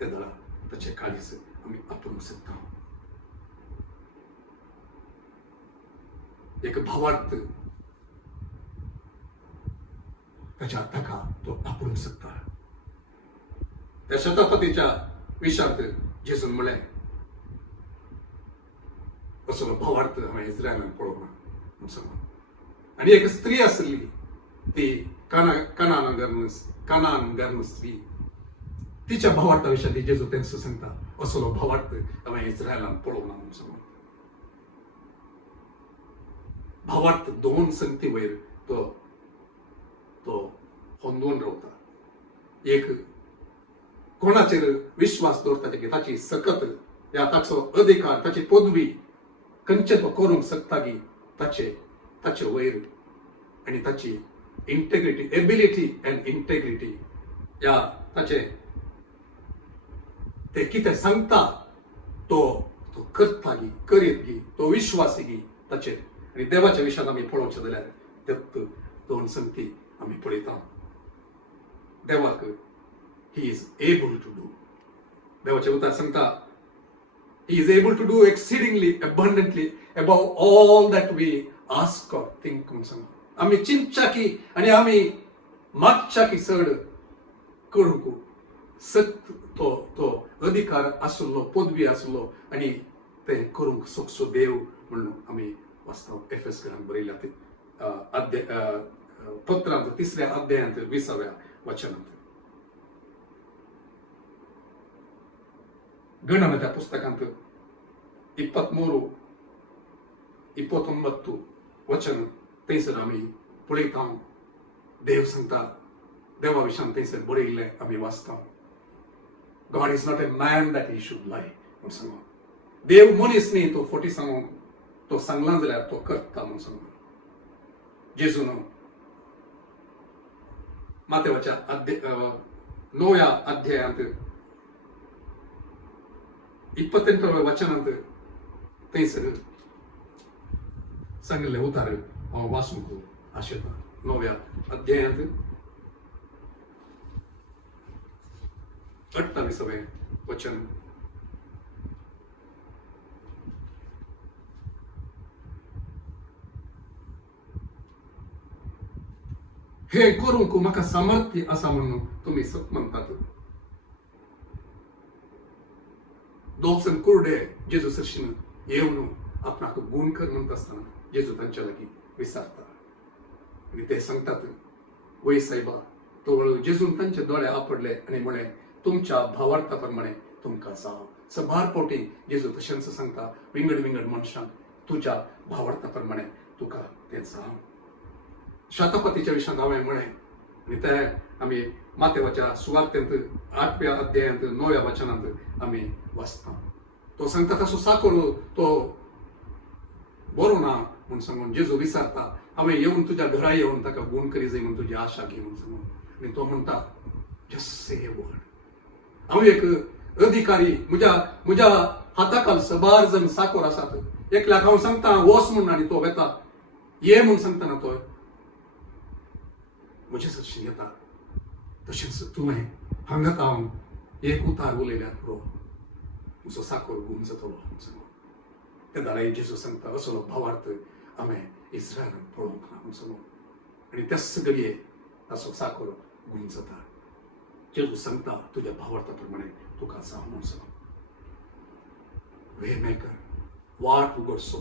केदाळा ताचे काळीज आमी आपोवंक शकता. एक भावार्थ ताच्या ताका तो आपोवंक शकता. त्या शतापतीच्या विशांत जेजून म्हळें असो भावार्थ हांवें इस्रायलान पळोवना म्हूण सांगून. आनी एक स्त्री आसली ती कानान स्त्री, तिच्या भावार्था विशयी जेजू तेंकां सांगता असलो भावार्थ हांवें इस्रायलान पळोवना म्हूण सांगून. भावार्थ दोन संगती वयर तो होंदून रावता. एक कोणाचेर विश्वास दवरता की ताची सकत या ताचो अधिकार, ताची पदवी खंयचे तो करूंक शकता की ताचे वयर आनी ताची इंटेग्रिटी, एबिलिटी एंड इंटेग्रिटी या ताचे ते कितें सांगता तो करता गी, करीत गी, तो विश्वासी गी ताचेर आनी देवाच्या विशयान आमी पळोवचें जाल्यार फक्त 2 संगती आमी पळयता. देवाक he is able to do. देवाचें उतर सांगता he is able to do exceedingly abundantly above all that we ask or think. म्हणून सांगता आमी चिंतच्या की आनी आमी मागच्या की चड करूंक सक्त तो अधिकार आसलो, पदवी आसलो आनी ते करूंक शकचो देव म्हणून आमी वाचता. एफेसकारांक बरयल्या पत्रांत 3 अध्यायांत 20व्या वचनांत. गणना पुस्तकांत 23-29 वचन थंयसर आमी पळयता. देव सांगता, देवा विशयान थंयसर बरयल्लें आमी वाचता. God is not a man that he should lie म्हणून सांगून. देव मनीस न्ही तो फोटी सांगूंक, तो सांगला जाल्यार तो करता म्हणून सांगून. जेजून मातेवाच्या 9व्या अध्यायांत 28व्या वचनांत थंयसर सांगिल्लें उतार हांव वाचूंक आशेता. 9व्या अध्यायांत 28वें वचन. हे करूंक म्हाका सामर्थ्य आसा म्हणून तुमी म्हणटात. दोगसन कुरडे जेजू सरशीन येवन आपणाक गुण कर म्हणत आसतना जेजू तांच्या लागीं विचारता आनी ते सांगतात, वय सायबा. तो जेजून तांचे दोळे आपडले आनी म्हणे, तुमच्या भावार्था प्रमाणे तुमकां जावं. सबार पोटी जेजू तशेंच सांगता विंगड मनशांक, तुज्या भावार्था प्रमाणे तुका तें जावं. शतपतीच्या विशयान हांवें म्हळें आनी ते आमी मातेवाच्या सुवार्थेंत 8व्या अध्यायांत 9व्या वचनांत आमी वाचता. तो सांगता तसो साकोर तो बरो ना म्हणून सांगून जेजू विचारता, हांवें येवन तुज्या घरा येवन ताका गुण करी जाय म्हणून तुजी आशा घे म्हणून सांगून. आनी तो म्हणटा, जस्ट से वर्ड. हांव एक अधिकारी, म्हज्या हाताखाल सबार जण साकोर आसात. एकल्याक हांव सांगता वच म्हणून आनी तो वेता. ये म्हणून सांगतना तो म्हजे सरशीन येता. तशेंच तुवें हांगा हांव एक उतार उलयल्यार पुरो, म्हजो साकोर गुम जातलो म्हणून सांगून. त्या दाराई जेजू सांगता, असलो भावार्थ हांवें इस्रायलांत पळोवंक ना म्हणून सांगून. आनी त्याच घडये ताचो साकोर गुम जाता. जेजू सांगता, तुज्या भावार्था प्रमाणे तुका जावं म्हणून सांगून. वे मेकर, वाट उगडचो,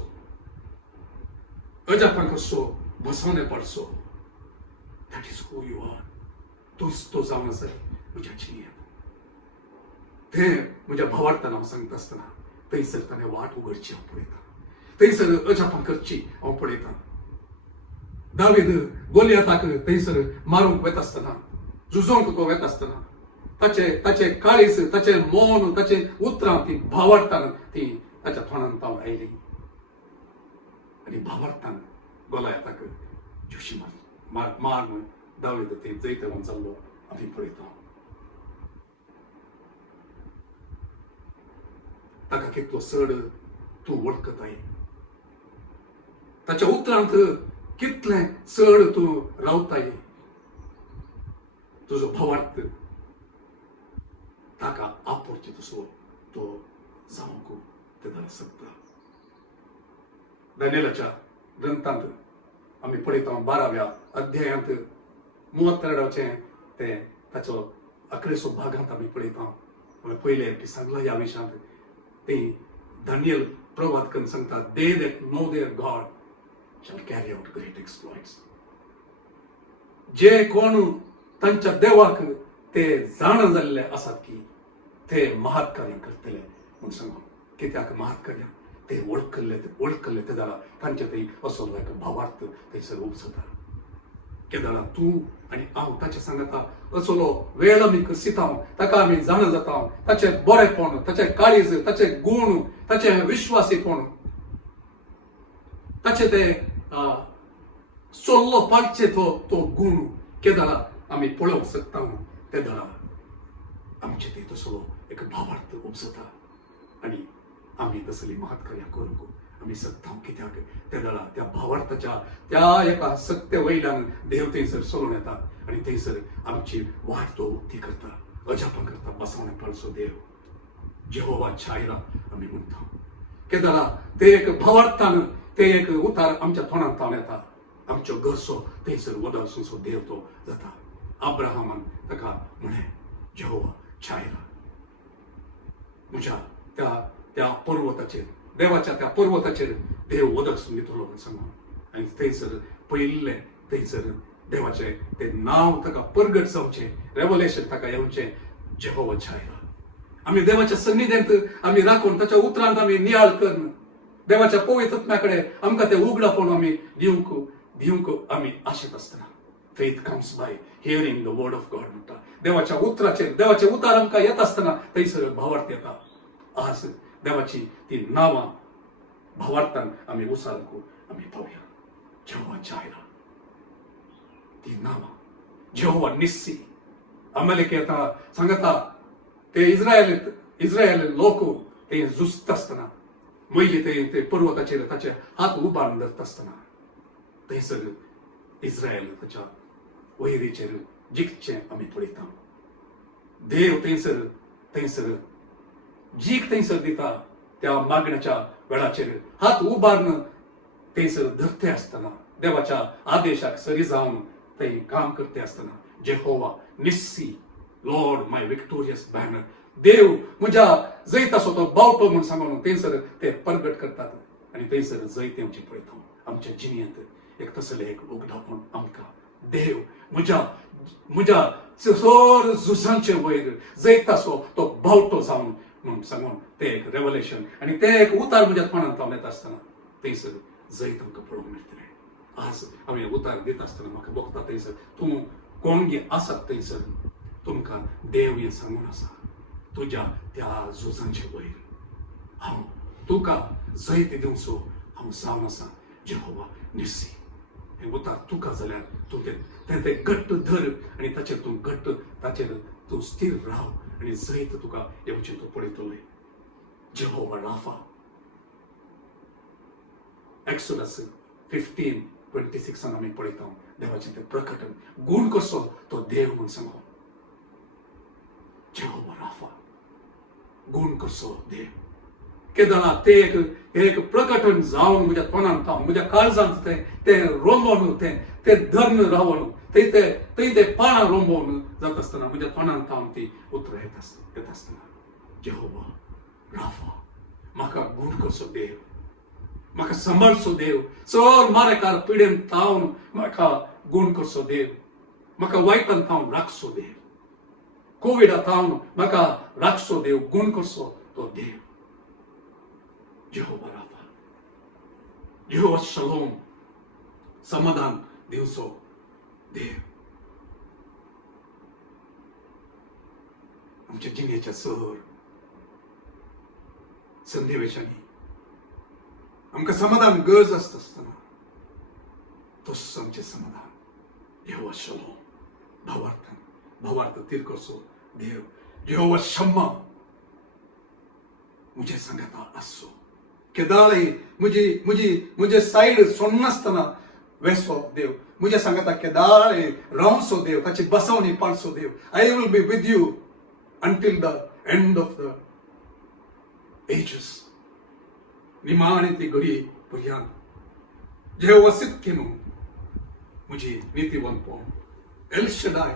अजापां करचो, बसवणे पडचो. That is who you are. तूच तो जावन आसा म्हज्या जिणेंत. तें म्हज्या भावार्थान हांव सांगता आसतना थंयसर ताणें वाट उगडची हांव पळयतां. थंयसर अजापां करची हांव पळयतां. दावीद गोलियाताक थंयसर मारूंक वता आसतना, झुजोवंक तो वता आसतना ताचे काळीज, ताचें मौन, ताचें उतरां ती भावार्थान ती ताच्या तोंडान पावन आयली. आनी भावार्थान गोलियाताक जोशी मारून दावीद ते जैतवन जाल्लो आमी पळयता. ताका कितलो चड तूं वळखताय, ताच्या उतरांत कितलें चड तूं रावताय. तुजो भावार्थ ताका आपोवचे तसो तो जावंक ते जावंक शकता. दानियेलाच्या ग्रंथांत आमी पळयता 12व्या अध्यायांत 32वें ते ताचो 11सो भागांत आमी पळयता. पयले एपी सांगला ह्या विशयांत ती दानियल प्रवाद करून सांगता, they that know their God shall carry out great exploits. जे कोण तांच्या देवाक ते जाण जाल्ले आसात की ते महत्कार्य करतले म्हणून सांगून. कित्याक महत्कार्य ते वळखले ते जाल्यार तांचे थंय असो एक भावार्थ थंयसर उपजता. केदारा तूं आनी हांव ताचे सांगता असलो वेळ आमी करसिता, ताका आमी जाण जाता, ताचे बरेपण, ताचे काळीज, ताचे गूण, ताचे विश्वासीपण, ताचे ते सोल्लो पाडचे तो गूण केदारा आमी पळोवंक शकता. ते दारा आमचे थंय तसलो एक भावार्थ उपजता आनी आमी तसली महत्कार्यां करूंक आम्ही सत्ताम कित्याक त्या दळा त्या भावार्थाच्या त्या एका सत्य वयल्यान देव थंयसर सोडून येता आणि थंयसर आमची वाट तो उक्ती करता अजापां करता बसवणे पळसो देव जेहोवा छायरा आम्ही म्हणतो केदारा ते एक भावार्थान ते एक उतार आमच्या तोंडात तावन येता आमच्यो गरजो थंयसर वडसून देव तो जाता अब्राहामान ताका म्हणे जेहोवा छायरा म्हज्या त्या पर्वताचेर देवाच्या त्या पर्वताचेर देव वदकसून दितलो म्हण सांगून आनी थंयसर पयिल्ले थंयसर देवाचे ते नाव ताका परगट जावचे रेवलेशन ताका येवचे जेहोवा छायरा आम्ही देवाच्या सन्निधींत आम्ही राखून ताच्या उतरांत आम्ही नियाळ करून देवाच्या पवित्र आत्म्याकडे आमकां ते उगडापण आम्ही दिवंक आम्ही आशेत असतना faith comes by hearing the word of God म्हणटा देवाच्या उतराचेर देवाचे उतार आमकां येत असतना थंयसर भावार्थ येता आज देवाची ती नांवां भावार्थान आम्ही उसारकू आम्ही पावया जेहोवा छायरा ती नांवां जेहोवा निस्सी आमलेक येता सांगता ते इस्रायल लोक ते झुजत असताना मैली ते पर्वताचेर ताचे हात उबारून धरत असताना थंयसर इस्रायल ताच्या वैरीचेर जिखचे आमी पळयता देव थंयसर जीक थंयसर दिता त्या मागण्याच्या वेळाचेर हात उबारून थंयसर धरते असताना देवाच्या आदेशाक सरी जावन थंय काम करते असताना जेहोवा निस्सी लॉर्ड माय विक्टोरियस बॅनर देव म्हज्या जैत असो तो बावटो म्हूण सांगून थंयसर ते परगट करतात आनी थंयसर जैत आमची पळयता आमच्या जिणेंत एक तसलें एक उगडापण आमकां देव म्हज्या चोर झुजांचे वयर जैत असो तो बावटो जावन म्हणून सांगून ते एक रेवलेशन आनी ते एक उतार म्हज्या तोंडांत तावन येता आसतना थंयसर जैत आमकां पळोवंक मेळटलें आज हांवें उतार दित आसतना म्हाका बघता थंयसर तूं कोणगी आसात थंयसर तुमकां देव हें सांगून आसा तुज्या त्या झुजांचे वयर हांव तुका जैत दिवचो हांव जावन आसा जेहोवा निस्सी हें उतार तुका जाल्यार तूं तें घट्ट धर आनी ताचेर तूं घट्ट ताचेर तूं स्थिर राव आनी जैत तुका येवचें तूं पळयतलोय जेहोवा राफा एक्सोडस 15:26 आमी पळयता देवाचें तें प्रकटन गूण कसो तो देव म्हूण सांगो जेहोवा राफा गूण कसो देव केदारा ते एक प्रकटन जावन म्हज्या तोंडांत तावन म्हज्या काळजांत ते रोंबोवन ते धर्न रावन थंय ते पाळां रोंबोवन जाता आसतना म्हज्या तोंडांत तावन ती उतरां येत आसतना जेहोवा राफा म्हाका गूण कसो देव म्हाका सांबाळचो देव चड मारेकार पिडेन तावन म्हाका गूण कसो देव म्हाका वायटान तावन राखचो देव कोविडा तावन म्हाका राखचो देव गूण कसो तो देव जेहोवा राफा जेहोवा शलोम समाधान दिवचो देव आमच्या जिणेच्या सर संदेशांनी आमकां समाधान गरज आसतना तोच आमचें समाधान जेहोवा शलोम भावार्थ तिरकोसो देव जेहोवा शम्मा मुझे सांगता आसो केदाळे मुझे साइड सोडनासतना वेसो देव मुझे सांगता केदाळे रावसो देव ताची बसवणी पाडसो देव I will be with you until the end of the ages निमाणे ती घडी पर्यंत जेहोवा सिद्केनो मुझे नीतिवंतपण एल शडाय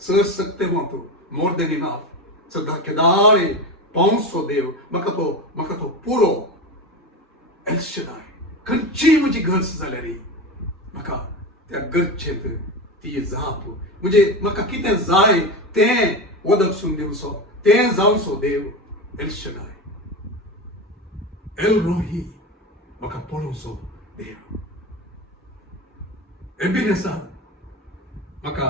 सर्वशक्तिमंत मोर देन इनफ सदा केदाळे पावसो देव म्हाका तो पुरो एल शडाय खंयची म्हजी गरज जाल्या रे म्हाका त्या गरजेंत ती जाप म्हणजे म्हाका कितें जाय तें वदकसून दिवचो तें जावचो देव एल शडाय एल रोही म्हाका पळोवचो देव एबिनेजार म्हाका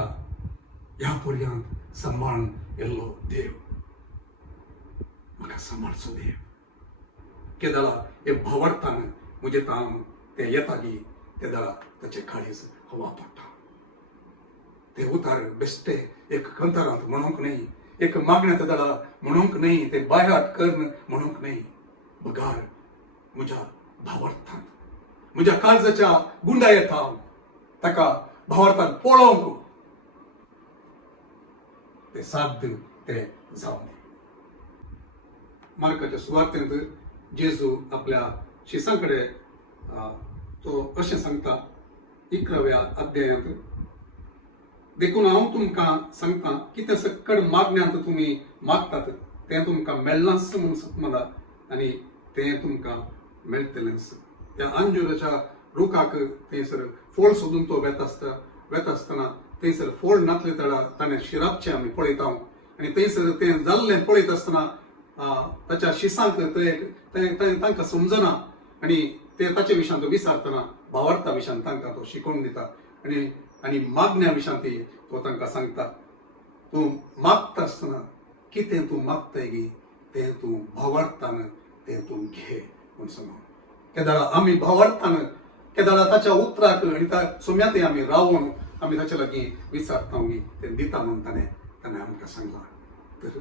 ह्या पर्यंत सांबाळून येल्लो देव म्हाका सांबाळचो देव केदारा हे भावार्थान म्हजे ताम ते येतागी केदारा ताचे काळीज हवा पडटा ते उतार बेश्टे एक कंथारांत म्हणूंक न्ही एक मागण्या केदारा म्हणूंक न्ही ते बायहाट कर्ण म्हणूंक न्ही बगार म्हज्या भावार्थान म्हज्या काळजाच्या गुंडा येता ताका भावार्थान पळोवंक ते साध्य ते जावन मार्काच्या सुवार्तेंत जेजू आपल्या शिसांकडे तो अशें सांगता 11व्या अध्यायांत देखून हांव तुमकां सांगता कितें सक्कड मागण्यांत तुमी मागतात तें तुमकां मेळ्ळांच म्हूण म्हणा आनी तें तुमकां मेळटलेंच. त्या अंजुराच्या रुखाक थंयसर फोळ सोदून तो वेता आसतना थंयसर फोळ नासले ताणें शिरापचें आमी पळयता आनी थंयसर तें जाल्लें पळयत आसतना ताच्या शिसांक तांकां समजना आनी ते ताचे विशयां तो विचारतना भावार्था विशयां तांकां तो शिकोवन दिता आनी मागण्या विशयां तो तांकां सांगता. तूं मागता आसतना कितें तूं मागताय गी तें तूं भावार्थान तें तूं घे म्हूण सांगून केदाळा आमी भावार्थान केदाळा ताच्या उतराक आनी सोम्यातय आमी रावून आमी ताचे लागीं विचारता गी तें दिता म्हूण ताणें आमकां सांगलां. तर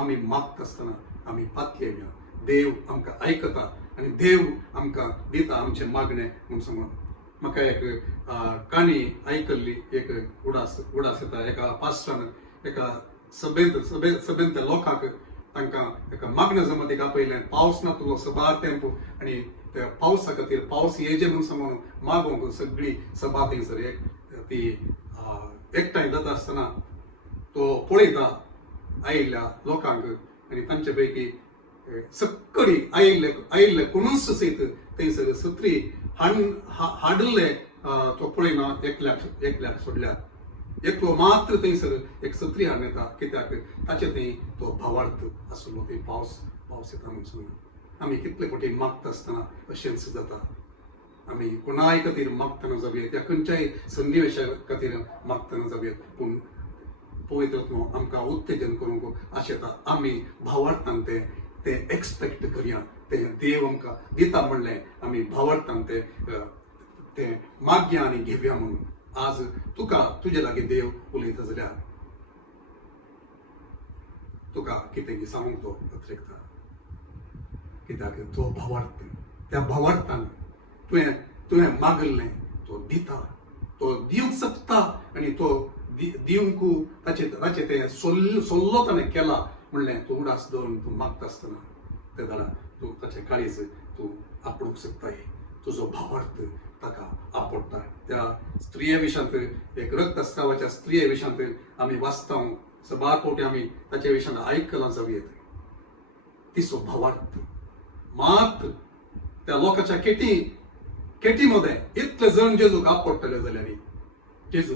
आमी मागता आसतना आमी पातये घेवया देव आमकां आयकता आनी देव आमकां दिता आमचें मागणें म्हूण सांगून. म्हाका एक काणी आयकल्ली एक उडास येता एका पास्टान एका सभेंत त्या लोकांक तांकां एका मागण्या जमत एक आपयलें पावस नासलो सबार तेंप आनी त्या पावसा खातीर पावस येजे म्हूण सांगून मागोवंक सगळी सभा थंयसर ती एकठांय जाता आसतना तो पळयता आयिल्ल्या लोकांक आनी तांचे पैकी सक्कडी आयिल्ले कोणूच सयत थंयसर सत्री हाडले तो पळयना एकल्याक सोडल्यार एकलो मात्र थंयसर एक सत्री हाडून येता कित्याक ताचे थंय तो भावार्थ आसलो थंय पावस येता म्हूण सांगून. आमी कितले फावटी मागता आसतना अशेंच जाता. आमी कोणाय खातीर मागतना जावया त्या खंयच्याय संदेशा खातीर मागतना जावया पूण पवित्र आत्मो आमकां उत्तेजन करूंक आशेता आमी भावार्थान ते एक्सपेक्ट करया तें देव आमकां दिता म्हणलें आमी भावार्थान ते मागया आनी घेवया म्हणून. आज तुजे लागीं देव उलयता जाल्यार तुका कितें सांगूंक तो अतिरिक्ता कित्याक तो भावार्थ त्या भावार्थान तुवें मागल्लें तो दिता तो दिवंक शकता आनी तो दिवंक ताचे तें सोल्लो ताणें केला म्हणलें तूं उडास दवरून तूं मागता आसतना ते जाणा तूं ताचें काळीज तूं आपणूंक शकताय तुजो भावार्थ ताका आपडटा. त्या स्त्रिये विशयांत एक रक्तस्रावाच्या स्त्रिये विशयांत आमी वाचता सबार फावटी आमी ताचे विशयान आयकलां जावयेत तिचो भावार्थ मात त्या लोकांच्या केटी मध्ये इतले जण जेजूक आपडटले जाल्यार जेजू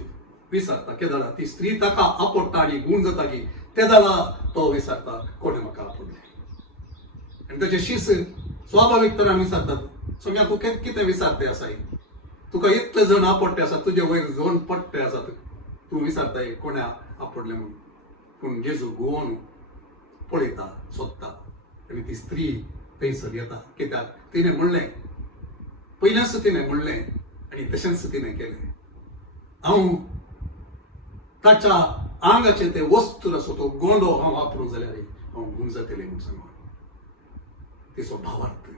विचारता केदाळा ती स्त्री ताका आपडटा आनी गुण जाता की तेदाळा तो विचारता कोणे म्हाका आपडले आनी ताचे शीस स्वाभावीक तरान विचारतात सोम्या तूं कितें विचारते आसाय तुका इतले जण आपडटे आसात तुजे वयर दोन पट्टे आसात तूं विचारताय कोणे आपडले म्हणून. पूण जेजू गोवन पळयता सोदता आनी ती स्त्री थंयसर येता कित्याक तिणें म्हणलें पयल्याच तिणें म्हणलें आनी तशेंच तिणें केलें हांव ताच्या आंगाचे ते वस्तूर असो तो गोंडो हांव वापरूं जाल्यार हांव गुण जातलें म्हूण सांगून तिचो भावार्थ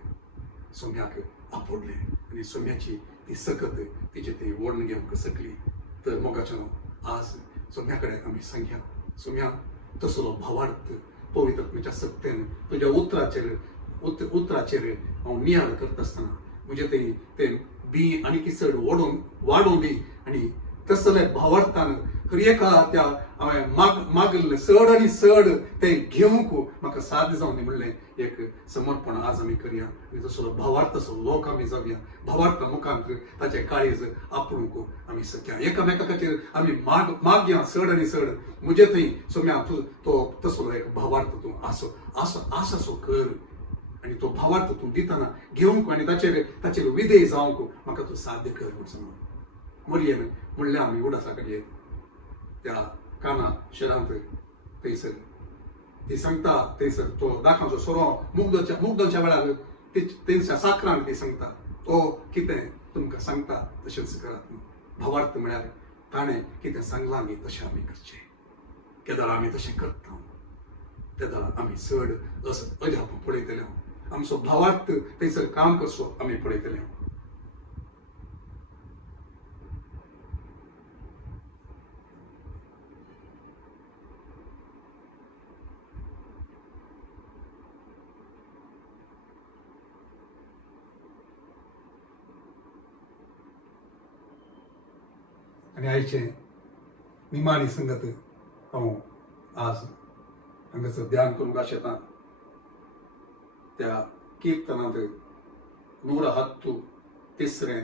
सोम्याक आपडलें आनी सोम्याची ती सकत तिचे ती ओढण घेवंक सकली. तर मोगाच्यान आज सोम्या कडेन आमी सांगया सोम्या तसलो भावार्थ पवित्र आत्म्याच्या सक्तेन तुज्या उतराचेर हांव नियाळ करता आसतना म्हणजे ते बी आनी किचड वाडोवन दी आनी तसले भावार्थान खरी एका त्या हांवें मागल्लें चड आनी चड तें घेवंक म्हाका साध्य जावन दी म्हणलें एक समर्पण आज आमी करया आनी तसलो भावार्थ असो लोक आमी जावया भावार्था मुखांत ताचें काळीज आपणूक आमी सकया एकामेकाचेर आमी मागया चड आनी चड म्हजे थंय सोम्या तो तसलो एक भावार्थ तूं आसो कर आनी तो भावार्थ तूं दितना घेवंक आनी ताचेर विधेय जावंक म्हाका तूं साध्य कर म्हूण सांगून. मरयेन म्हणलें आमी उडासा कडेन त्या काना शहरांत थंयसर ती सांगता थंयसर तो दाखांचो सोरो मुग्दोच्या वेळार थंयच्या साखरान ती सांगता तो कितें तुमकां सांगता तशेंच करात. भावार्थ म्हळ्यार ताणें कितें सांगलां न्ही तशें आमी करचें केदार आमी तशें करता ते जाल्यार आमी चड अजाप पळयतले आमचो भावार्थ थंयसर काम कसो आमी पळयतले. आणि आयचे निमाणी संगत हांव आज हांगासर ध्यान करूंक आशेता. त्या कीर्तनांत 103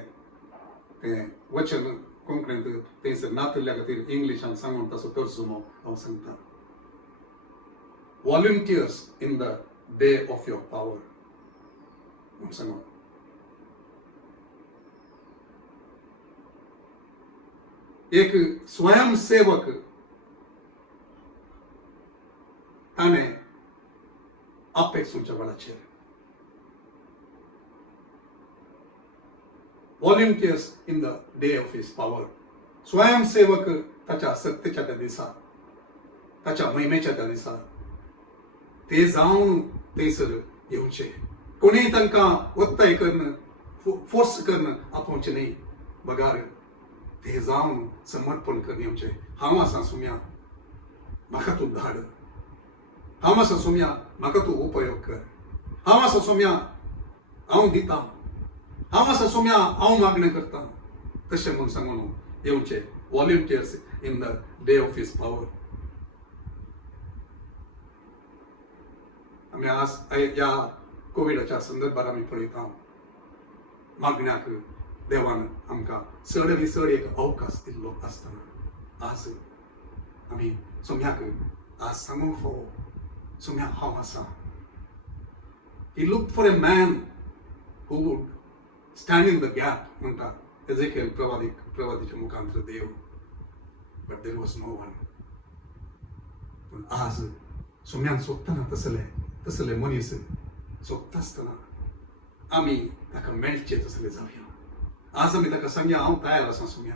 तें वचन कोंकणींत थंयसर नातल्या खातीर इंग्लिशान सांगून ताचो तर्जुमो हांव सांगता. Volunteers in the day of your power म्हूण सांगून. एक स्वयंसेवक ताणें अपेक्षुच्या वेळाचेर volunteers in the day of his power, स्वयंसेवक ताच्या सत्तेच्या त्या दिसा, ताच्या महिमेच्या त्या दिसा ते जावन थंयसर येवचे. कोणीय तांकां वत्ताय करून फोर्स करून आपोवचे न्ही, बगार ते जावन समर्पण करून येवचे. हांव आसा सुम्या, म्हाका तूं धाड. हांव आसा सुम्या, म्हाका तूं उपयोग कर. हांव आसा सुम्या, हांव दितां. हांव आसा सुम्या, हांव मागणें करतां. तशें म्हूण सांगून येवचे volunteers in the day of his power. आमी आज ह्या कोविडाच्या संदर्भात आमी पळयता मागण्याक देवान आमकां चड आनी चड एक अवकाश दिल्लो आसतना आज आमी सुम्याक आज सांगूंक फावो, सुम्या हांव आसा. He looked for a man who would stand in the gap, म्हणटा एजेकिएल प्रवादीच्या मुखांतर देव. But there was no one. पूण आज सुम्यान सोदतना तसले मनीस सोदता आसतना आमी ताका मेळचे तसले जावया. आज आमी ताका सांगया, हांव तयार आसा सुम्या,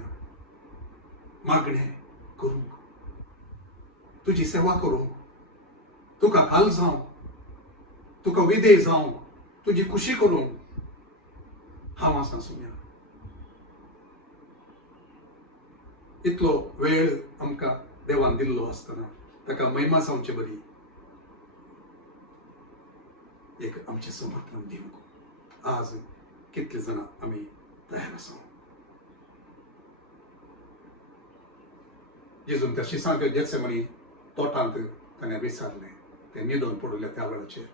मागणें करूंक, तुजी सेवा करूंक, तुका घाल जावंक, तुका विधेय जावंक, तुजी खुशी करूंक हांव आसा सुम्या. इतलो वेळ आमकां देवान दिल्लो आसतना ताका महिमा जावची बरी एक आमचें समर्थन दिवंक आज कितले जाणां आमी तयार आसा. जेजून त्या शिसांक गेत्सेमनी तोटांत ताणें विचारलें, तें न्हिदोन पडले त्या वेळाचेर.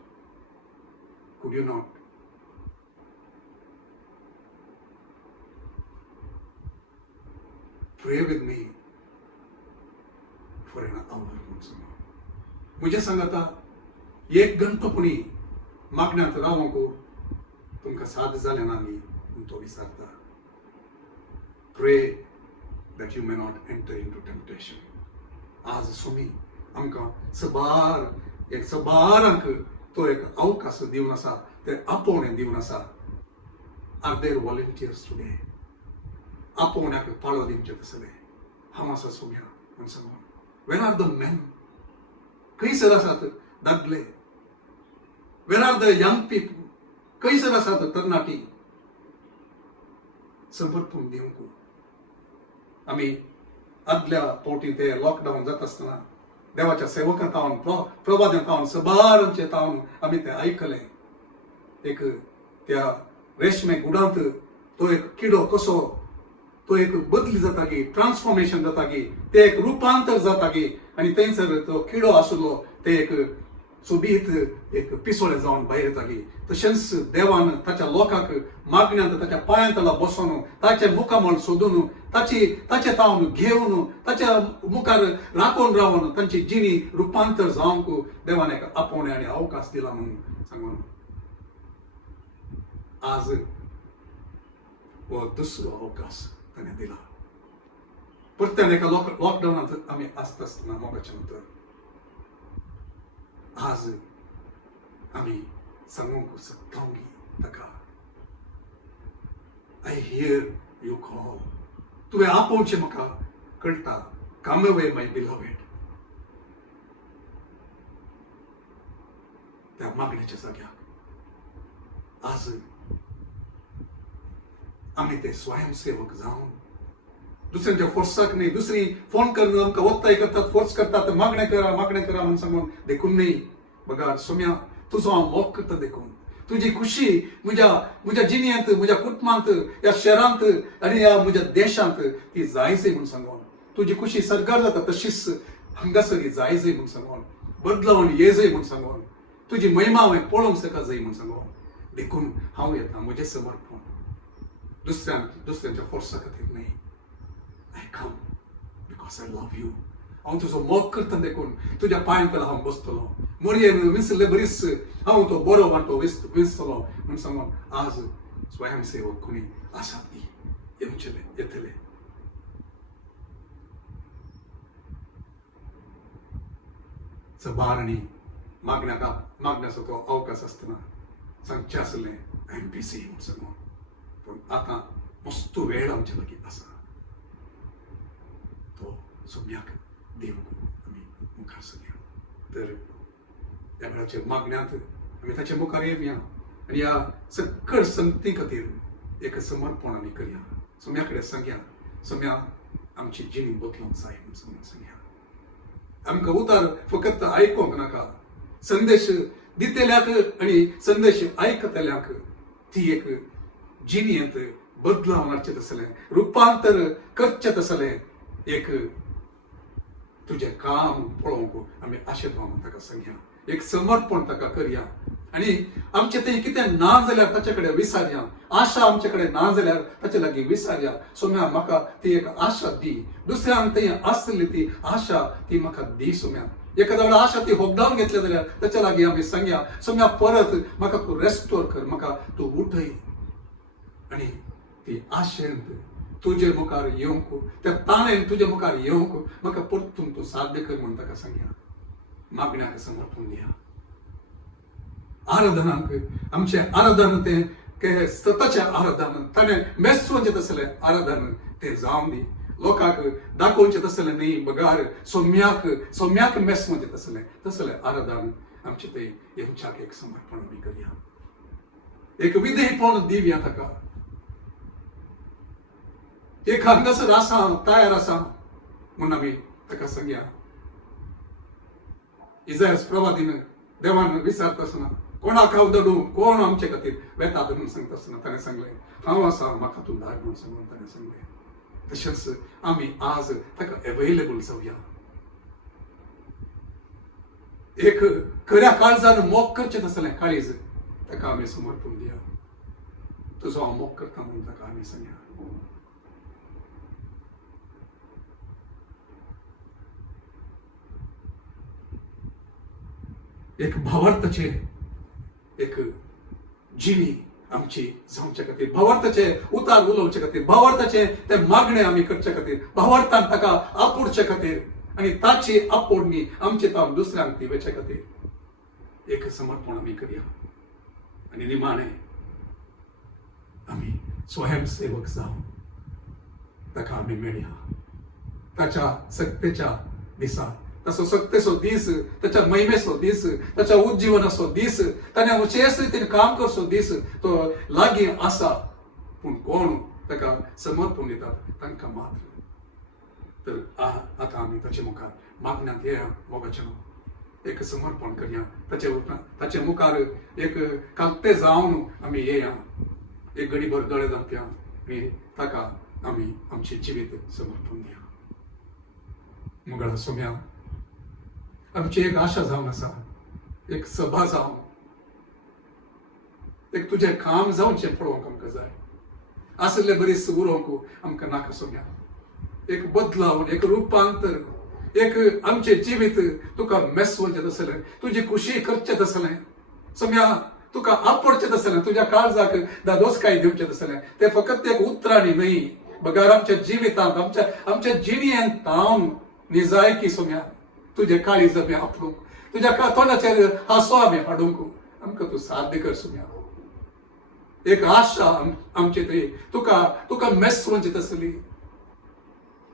Could you not pray with me for an hour? म्हणून सांगून म्हज्या सांगाता 1 घंटो पुणी मागण्यांत रावंक तुमकां साद जालें ना न्ही म्हूण तो विचारता. Pray that you may not enter into temptation. आज सुमी आमकां सबारांक तो एक अवकाश दिवन आसा, ते आपोवणें दिवन आसा. Are there volunteers today? आपोवण्याक पाळो दिवचे तसले हांव आसा सुम्या म्हूण सांगून. Where are the men? खंयसर आसात दादले? Where are the young people? खंयसर आसात तरणाटी? समर्पण दिवंक आमी आदल्या फावटी ते लॉकडावन जाता आसतना देवाच्या सेवकां तावन प्रवाद्यां तावन सबारांचे तावन आमी ते आयकलें. एक त्या रेशमे गुडांत तो एक किडो कसो तो एक बदली जाता की, ट्रान्सफॉर्मेशन जाता की, ते एक रुपांतर जाता की, आनी थंयसर तो किडो आशिल्लो ते एक सोबीत एक पिसोळे जावन भायर येता की. तशेंच देवान ताच्या लोकांक मागण्यांत ताच्या पांयां तळा बसोन ताचे मुखामळ सोदून ताचे तावन घेवन ताच्या मुखार राखून रावन तांची जिणी रुपांतर जावंक देवान एक आपोवणें आनी अवकाश दिला म्हणून सांगून आज हो दुसरो अवकाश ताणें दिला. परत्यान एका लॉकडावनांत आमी आसता आसतना मोगाच्या नंतर आज आमी सांगूंक सोदतां ताका, आय हियर यू कॉल. तुवें आपोवचें म्हाका कळटा. कम अवे माय बिलोवेड. त्या मागणेच्या जाग्याक आज आम्ही ते स्वयंसेवक जाऊन दुसऱ्यांच्या फोर्साक नाही, दुसरी फोन करून आमकां वत्ताय करतात, फोर्स करतात, मागणे करा म्हणून सांगून देखून नाही. बघा सोम्या, तुजो हांव मोग करता देखून तुझी खुशी म्हज्या जिणेंत, म्हज्या कुटुंबांत, ह्या शहरांत आनी ह्या म्हज्या देशांत ती जायजय म्हूण सांगून, तुझी खुशी सरकार जाता तशीच हांगासर ही जायजय म्हूण सांगून, बदलावन येजय म्हूण सांगून, तुजी महिमा हांवें पळोवंक शकजय म्हूण सांगून देखून हांव येता म्हजें समर्पण दुसऱ्यांच्या फोर्सा खातीर नाही. I come because I love you. हांव तुजो मोग करता देखून तुज्या पांयां तळा हांव बसतलो, मरयेन विसरले बरीच हांव तो बरो वांटो विसतलो म्हूण सांगून आज स्वयंसेवक कोणी आसात ती येतले. बारणी मागण्याचो तो अवकाश आसतना सांगचे आसलें आय एम बिझी म्हूण सांगून, पूण आतां मस्त वेळ आमचे लागीं आसा. तो सोम्याक देवूंक आमी मुखार सरुया. तर ह्या वेळाचेर मागण्यांत आमी ताचे मुखार येवया आनी ह्या सकळ संगती खातीर एक समर्पण आमी करया. सोम्या कडेन सांगया, सोम्या आमची जिणी बदलूंक जाय म्हणून सांगया. आमकां उतार फकत आयकूंक नाका, संदेश दितेल्याक आनी संदेश आयकतल्याक ती एक जिणेंत बदलाव हाडचें तसलें, रुपांतर करचें तसलें एक तुजें काम पळोवंक आमी आशेत म्हणून ताका सांगया. एक समर्पण ताका करया आनी आमचें तें कितें ना जाल्यार ताचे कडेन विचारया. आशा आमचे कडेन ना जाल्यार ताचे लागीं विचारया. सोम्या म्हाका ती एक आशा दी, दुसऱ्यांक थंय आसली ती आशा ती म्हाका दी सोम्या. एखाद्या वेळा आशा ती होगडावन घेतल्या जाल्यार ताच्या लागीं आमी सांगया, सोम्या परत म्हाका तूं रेस्टोर कर, म्हाका तूं उठय आनी ती आशेंत तुजे मुखार येवंक, त्या ताणेन तुजे मुखार येवंक म्हाका परतून तूं साध्य कर म्हणून ताका सांगया. मागण्याक समर्पण दिया. आराधनाक आमचें आराधन तें सताचें आराधन, ताणें मेसवचें तसलें आराधन तें जावं दी. लोकांक दाखोवचें तसलें न्ही, बगार सोम्याक मेसवचें तसलें आराधन आमचें तें येवच्याक एक समर्पण आमी करया. एक विधेयपण दिवया ताका. एक हांगासर आसा, तयार आसा म्हणून आमी ताका सांगया. इजायास प्रवादीन देवान विचारता आसतना कोणाक हांव धडू, कोण आमचे खातीर वेतात म्हणून सांगता आसतना ताणें सांगलें हांव आसा, म्हाका तूं धाड म्हणून सांगून ताणें सांगलें. तशेंच आमी आज ताका अवेलेबल जावया. एक खऱ्या काळजान मोग करचें तसलें काळीज ताका आमी समर्पण दिया. तुजो हांव मोग करता म्हणून ताका आमी सांगया. एक भावार्थाचे एक जिणी आमची जावचे खातीर, भावार्थाचे उतार उलोवचे खातीर, भावार्थाचे ते मागणे आमी करचे खातीर, भावार्थान ताका आपुडचे खातीर आनी ताची आपोडणी आमचे तावन दुसऱ्यांक दिवचे खातीर एक समर्पण आमी करया. आनी निमाणें आमी स्वयंसेवक जावन ताका आमी मेळया. ताच्या सक्तेच्या दिसा, ताचो सक्तेचो दीस, ताच्या महिमेचो दीस, ताच्या उज्जीवनाचो दीस, ताणें अशेच रितीन काम करचो दीस तो लागीं आसा. पूण कोण ताका समर्पण दितात तांकां मात्र. तर आतां आमी ताचे मुखार मागण्यांत येया. मोगाचें एक समर्पण करया. ताचे मुखार एक कागते जावन आमी येया. एक घडीभर दोळे धांपया आनी ताका आमी आमचें जिवीत समर्पण दिया. मुगळा सोम्या, आमची एक आशा जावन आसा, एक सभा जावन, एक तुजें काम जावचें पळोवंक आमकां जाय. आसले बरीच उरोवंक आमकां नाका सोम्या. एक बदलाव, एक रुपांतर, एक आमचें जिवीत तुका मेसवचें तसलें, तुजी खुशी करचें तसलें सोम्या, तुका आपडचें तसलें, तुज्या काळजाक दादोसकाय दिवचें तसलें. तें फकत एक उतरांनी न्ही, बगार आमच्या जिवितांत, आमच्या जिणेंत तावन निजायकी सोम्या तुजे काळीज आमी आपणूंक, तुज्या तोंडाचेर हांसो आमी हाडूंक आमकां तूं साध्य कर सोम्या. एक आशा आमचे थंय तुका मेसवचें तसली.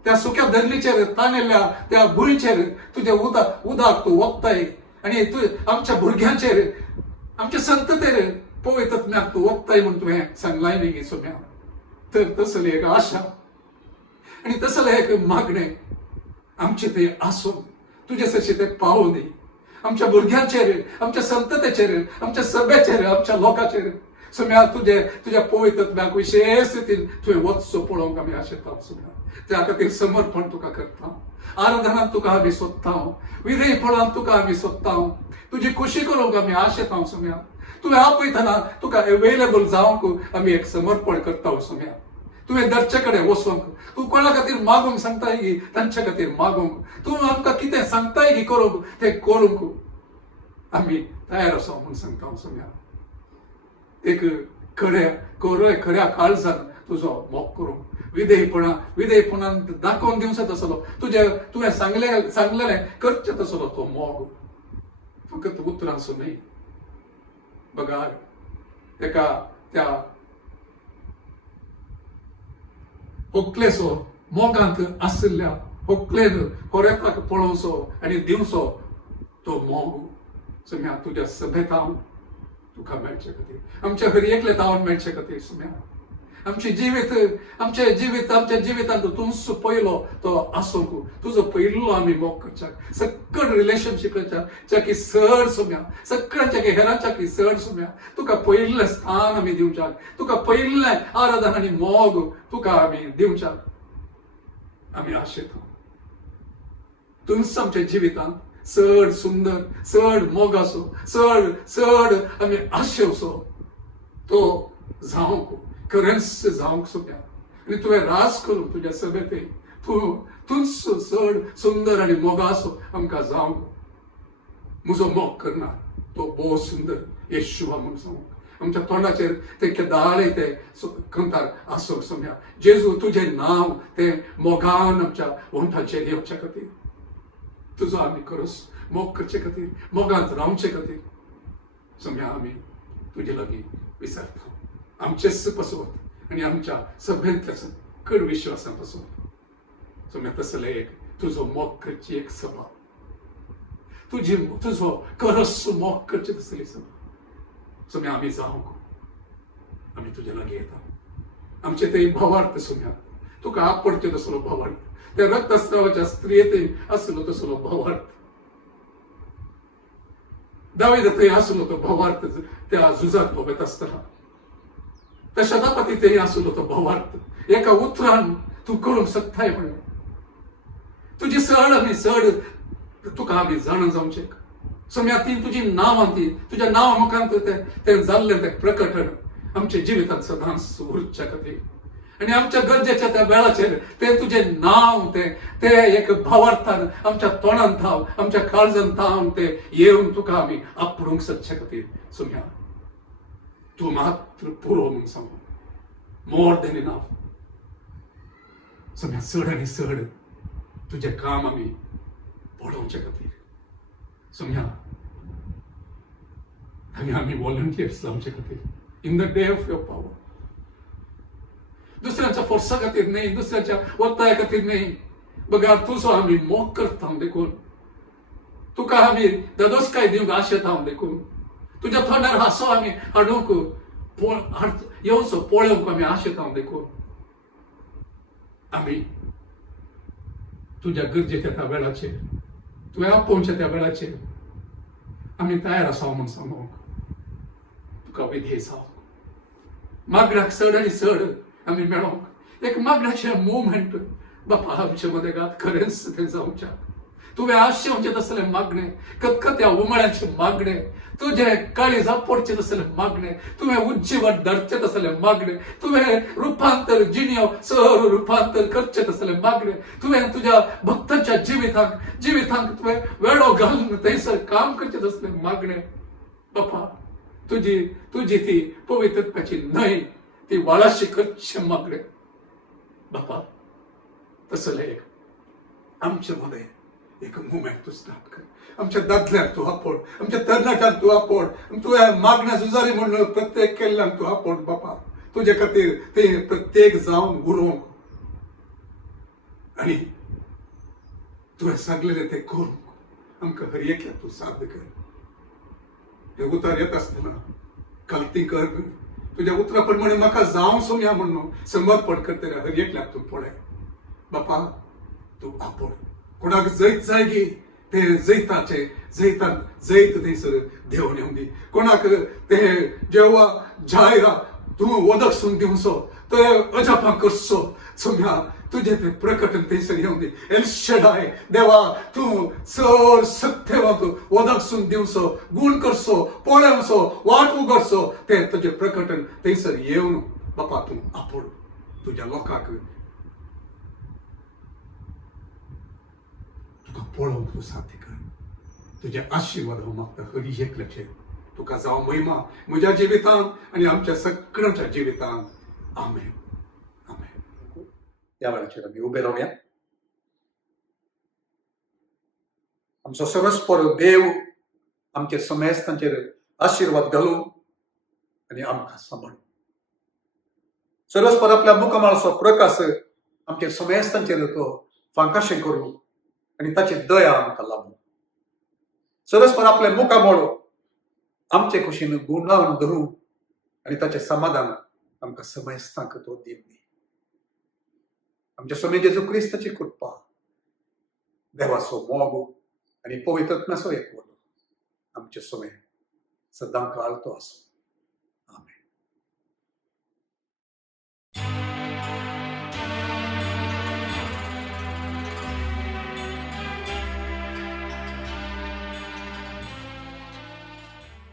त्या सुक्या धरणीचेर ताणेल्ल्या त्या भुंयचेर तुजें उदाक तूं वखताय आनी तूं आमच्या भुरग्यांचेर, आमच्या संततेर पवित्रात्म्याक तू वत्ताय म्हणून तुवें सांगलाय न्ही गे सोम्या. तर तसले एक आशा आणि तसले एक मागणे आमचे ते आसून तुझे तशें ते पावो दी. आमच्या भुरग्यांचेर, आमच्या संततेचेर, आमच्या सभेचेर, आमच्या लोकांचेर सोम्या तुझ्या पवित्रात्म्याक विशेष रितीन तुवें वचचो पळोवंक आमी आशेता सोम्या. त्या खातीर समर्पण तुका करता. आराधनांत तुका आमी सोदता. विधेयपणांत तुका आमी सोदता. तुजी खुशी करूंक आमी आशेता सोम्या. तुवें आपयतना तुका अवेलेबल जावंक आमी एक समर्पण करता सोम्या. तुवें दर्चे कडेन वचूंक, तूं कोणा खातीर मागूंक सांगताय गी तांचे खातीर मागूंक, तूं आमकां कितें सांगताय गी करूंक तें करूंक आमी तयार आसा म्हूण सांगता सोम्या. एक खऱ्या काळजान तुजो मोग करूंक, विधेयपणान दाखोवन दिवचो तसलो, तुवें सांगलेलें करचें तसलो तो मोग. फकत उतरां असो न्ही. बगार एका त्या होकलेसो मोगांत आशिल्ल्या होकलेन कोरेताक पळोवचो आनी दिवचो तो मोग सोम्या तुज्या सभेत हांव तुका मेळचे खातीर, आमच्या हर एकले हांव मेळचे खातीर सोम्या. आमचे जिवितांत तूंच पयलो तो आसूंक, तुजो पयलो आमी मोग करच्याक, सक्कड रिलेशनशिपाच्या की सड सोम्या, सक्कडाच्या की हेरांच्या की सड सोम्या तुका पयलें स्थान आमी दिवच्याक, तुका पयलें आराधना आनी मोग तुका आमी दिवच्याक आमी आशेता. तूंच आमच्या जिवितांत चड सुंदर, चड मोगाचो, चड आमी आशेवचो तो जावंक, खरेंच जावंक सोम्या. आनी तुवें रास करून तुज्या सभेत तूंच चड सुंदर आनी मोगाचो आमकां जावंक. म्हजो मोग करना तो भोव सुंदर येशुवा म्हूण जावंक. आमच्या तोंडाचेर ते केदाळे ते खंतार आसूंक सोम्या. जेजू तुजें नांव ते मोगान आमच्या वंठाचेर येवचे खातीर तुजो आमी खरोच मोग करचे खातीर, मोगांत रावचे खातीर सोम्या आमी तुजे लागीं विचारता. आमचेच पासून आनी आमच्या सभेंतल्या सकड विश्वासा पासून सोम्या तसले एक तुजो मोग करची एक सभा, तुजो खरोच मोग करचे तसली सभा सोम्या आमी जावंक आमी तुजे लागीं येता. आमचे ते भावार्थ सोम्या तुका आपडचे तसलो भावार्थ, त्या रक्तस्रावाच्या स्त्रियेत आसलो तसलो भावार्थ, दावीद थंय आसलो तो भावार्थ त्या झुजाक भोगत आसतना, त्या शतापती थंय आसलो तो भावार्थ एका उतरान तूं करूंक शकताय म्हणून. तुजी सड आमी सड तुका आमी जाण जावचें सोम्या. ती तुजी नांवां ती तुज्या नांवा मुखांत तें जाल्लें तें प्रकटण आमच्या जिवितांत सदांच उरच्या खातीर आनी आमच्या गरजेच्या त्या वेळाचेर तें तुजें नांव तें एक भावार्थान आमच्या तोंडांत थाव, आमच्या काळजांत थाव तें येवन तुका आमी आपणूंक शकचे खातीर सोम्या तूं मात्र पुरो म्हूण सांग. मोर देन इनफ सोम्या. चड आनी चड तुजें काम आमी पळोवचे खातीर सोम्या आमी वॉलंटियर्स जावचे खातीर in the day of your power. दुसऱ्यांच्या फोर्सा खातीर न्ही, दुसऱ्यांच्या वत्ताया खातीर न्ही. बघा तुजो आमी मोग करता देखून, तुका आमी धदोसकाय दिवंक आशेता देखून, तुज्या तोंडार हांसो आमी हाडूंक येवचो पळोवंक आमी आशेता देखून आमी तुज्या गरजेच्या त्या वेळाचेर तुवें आपोवच्या त्या वेळाचेर आमी तयार आसा म्हूण सांगूंक तुका विधेय जावंक. मागण्याक चड आनी चड आमी मेळोंक एक मागण्याचें मुवमेंट बापा आमचे मदेगांत खरेंच तें जावच्याक. तुवें आशेवचें तसलें मागणें, खतखत्या उमळ्याचें मागणें, तुजें काळीज पडचें तसलें मागणें, तुवें उज्जीवट धरचें तसलें मागणें, तुवें रुपांतर जिणेव सर रुपांतर करचें तसलें मागणें, तुवें तुज्या भक्तांच्या जिवितांक तुवें वेळो घालून थंयसर काम करचें तसलें मागणें. बापा तुजी ती पवित्रत्वाची न्हंय ती वाळाशी करचें मागणें. बापा तसलें एक आमचे मध्ये एक मुवमेंट तूं स्टार्ट कर. आमच्या दादल्यांक तूं आपड, आमच्या तरणाट्यांक तूं आपड, तुवें मागण्या झुजारी म्हणून प्रत्येक केल्ल्यांक तूं आपड. बापा तुजे खातीर ते प्रत्येक जावन उरोवंक आनी तुवें सांगलेलें तें करूंक आमकां हर एकल्याक तूं साध्य कर. हे उतार येत आसतना गलती कर तुझ्या उतरा पण म्हणे म्हाका जावं सोम्या म्हणून समर्पण करते हर एकल्याक तू पळय बापा तू आपण कोणाक जैत जायगी ते जैताचे जैतान जैत थंयसर देवन येवन दी कोणाक ते जेव्हा जायरा तू वदक सून दिवसो ते अजापा करसो सोम्या तुझे ते प्रकटन थंयसर येवन दी एल शडाय देवा तू सर सत्यवाक वदक सून दिवसो गुण करसो पळवसो वाटू करसो ते तुझे प्रकटन थंयसर येवन बापा तू आपण तुझ्या लोकांक तुका पळोवंक तू साध्य कर तुझे आशीर्वाद हांव मागता हरी एकल्याचे तुका जावं महिमा म्हज्या जिवितांत आनी आमच्या सगळ्यांच्या जिवितांत आमेन आमेन या वेळाचेर आमी उबे रावया आमचो सर्वस्पर देव आमचे समेस्तांचेर आशीर्वाद घालूं आनी आमकां सांबाळूं सर्वस्पर आपल्या मुखामाळाचो प्रकाश आमचे समेस्तांचेर तो फांकाशें करूं आनी ताची दया आमकां लाभूं सर्वस्पर आपले मुखामोळ आमचे कुशीन गुणावन धरूं आनी ताचें समाधान आमकां समेस्तांक तो दिवं आमच्या स्वामी जेजू क्रिस्ताची कृपा देवाचो मोग आनी पवित्रत्म्याचो एकवट आमचे स्वामी सदां काळ तो आसूं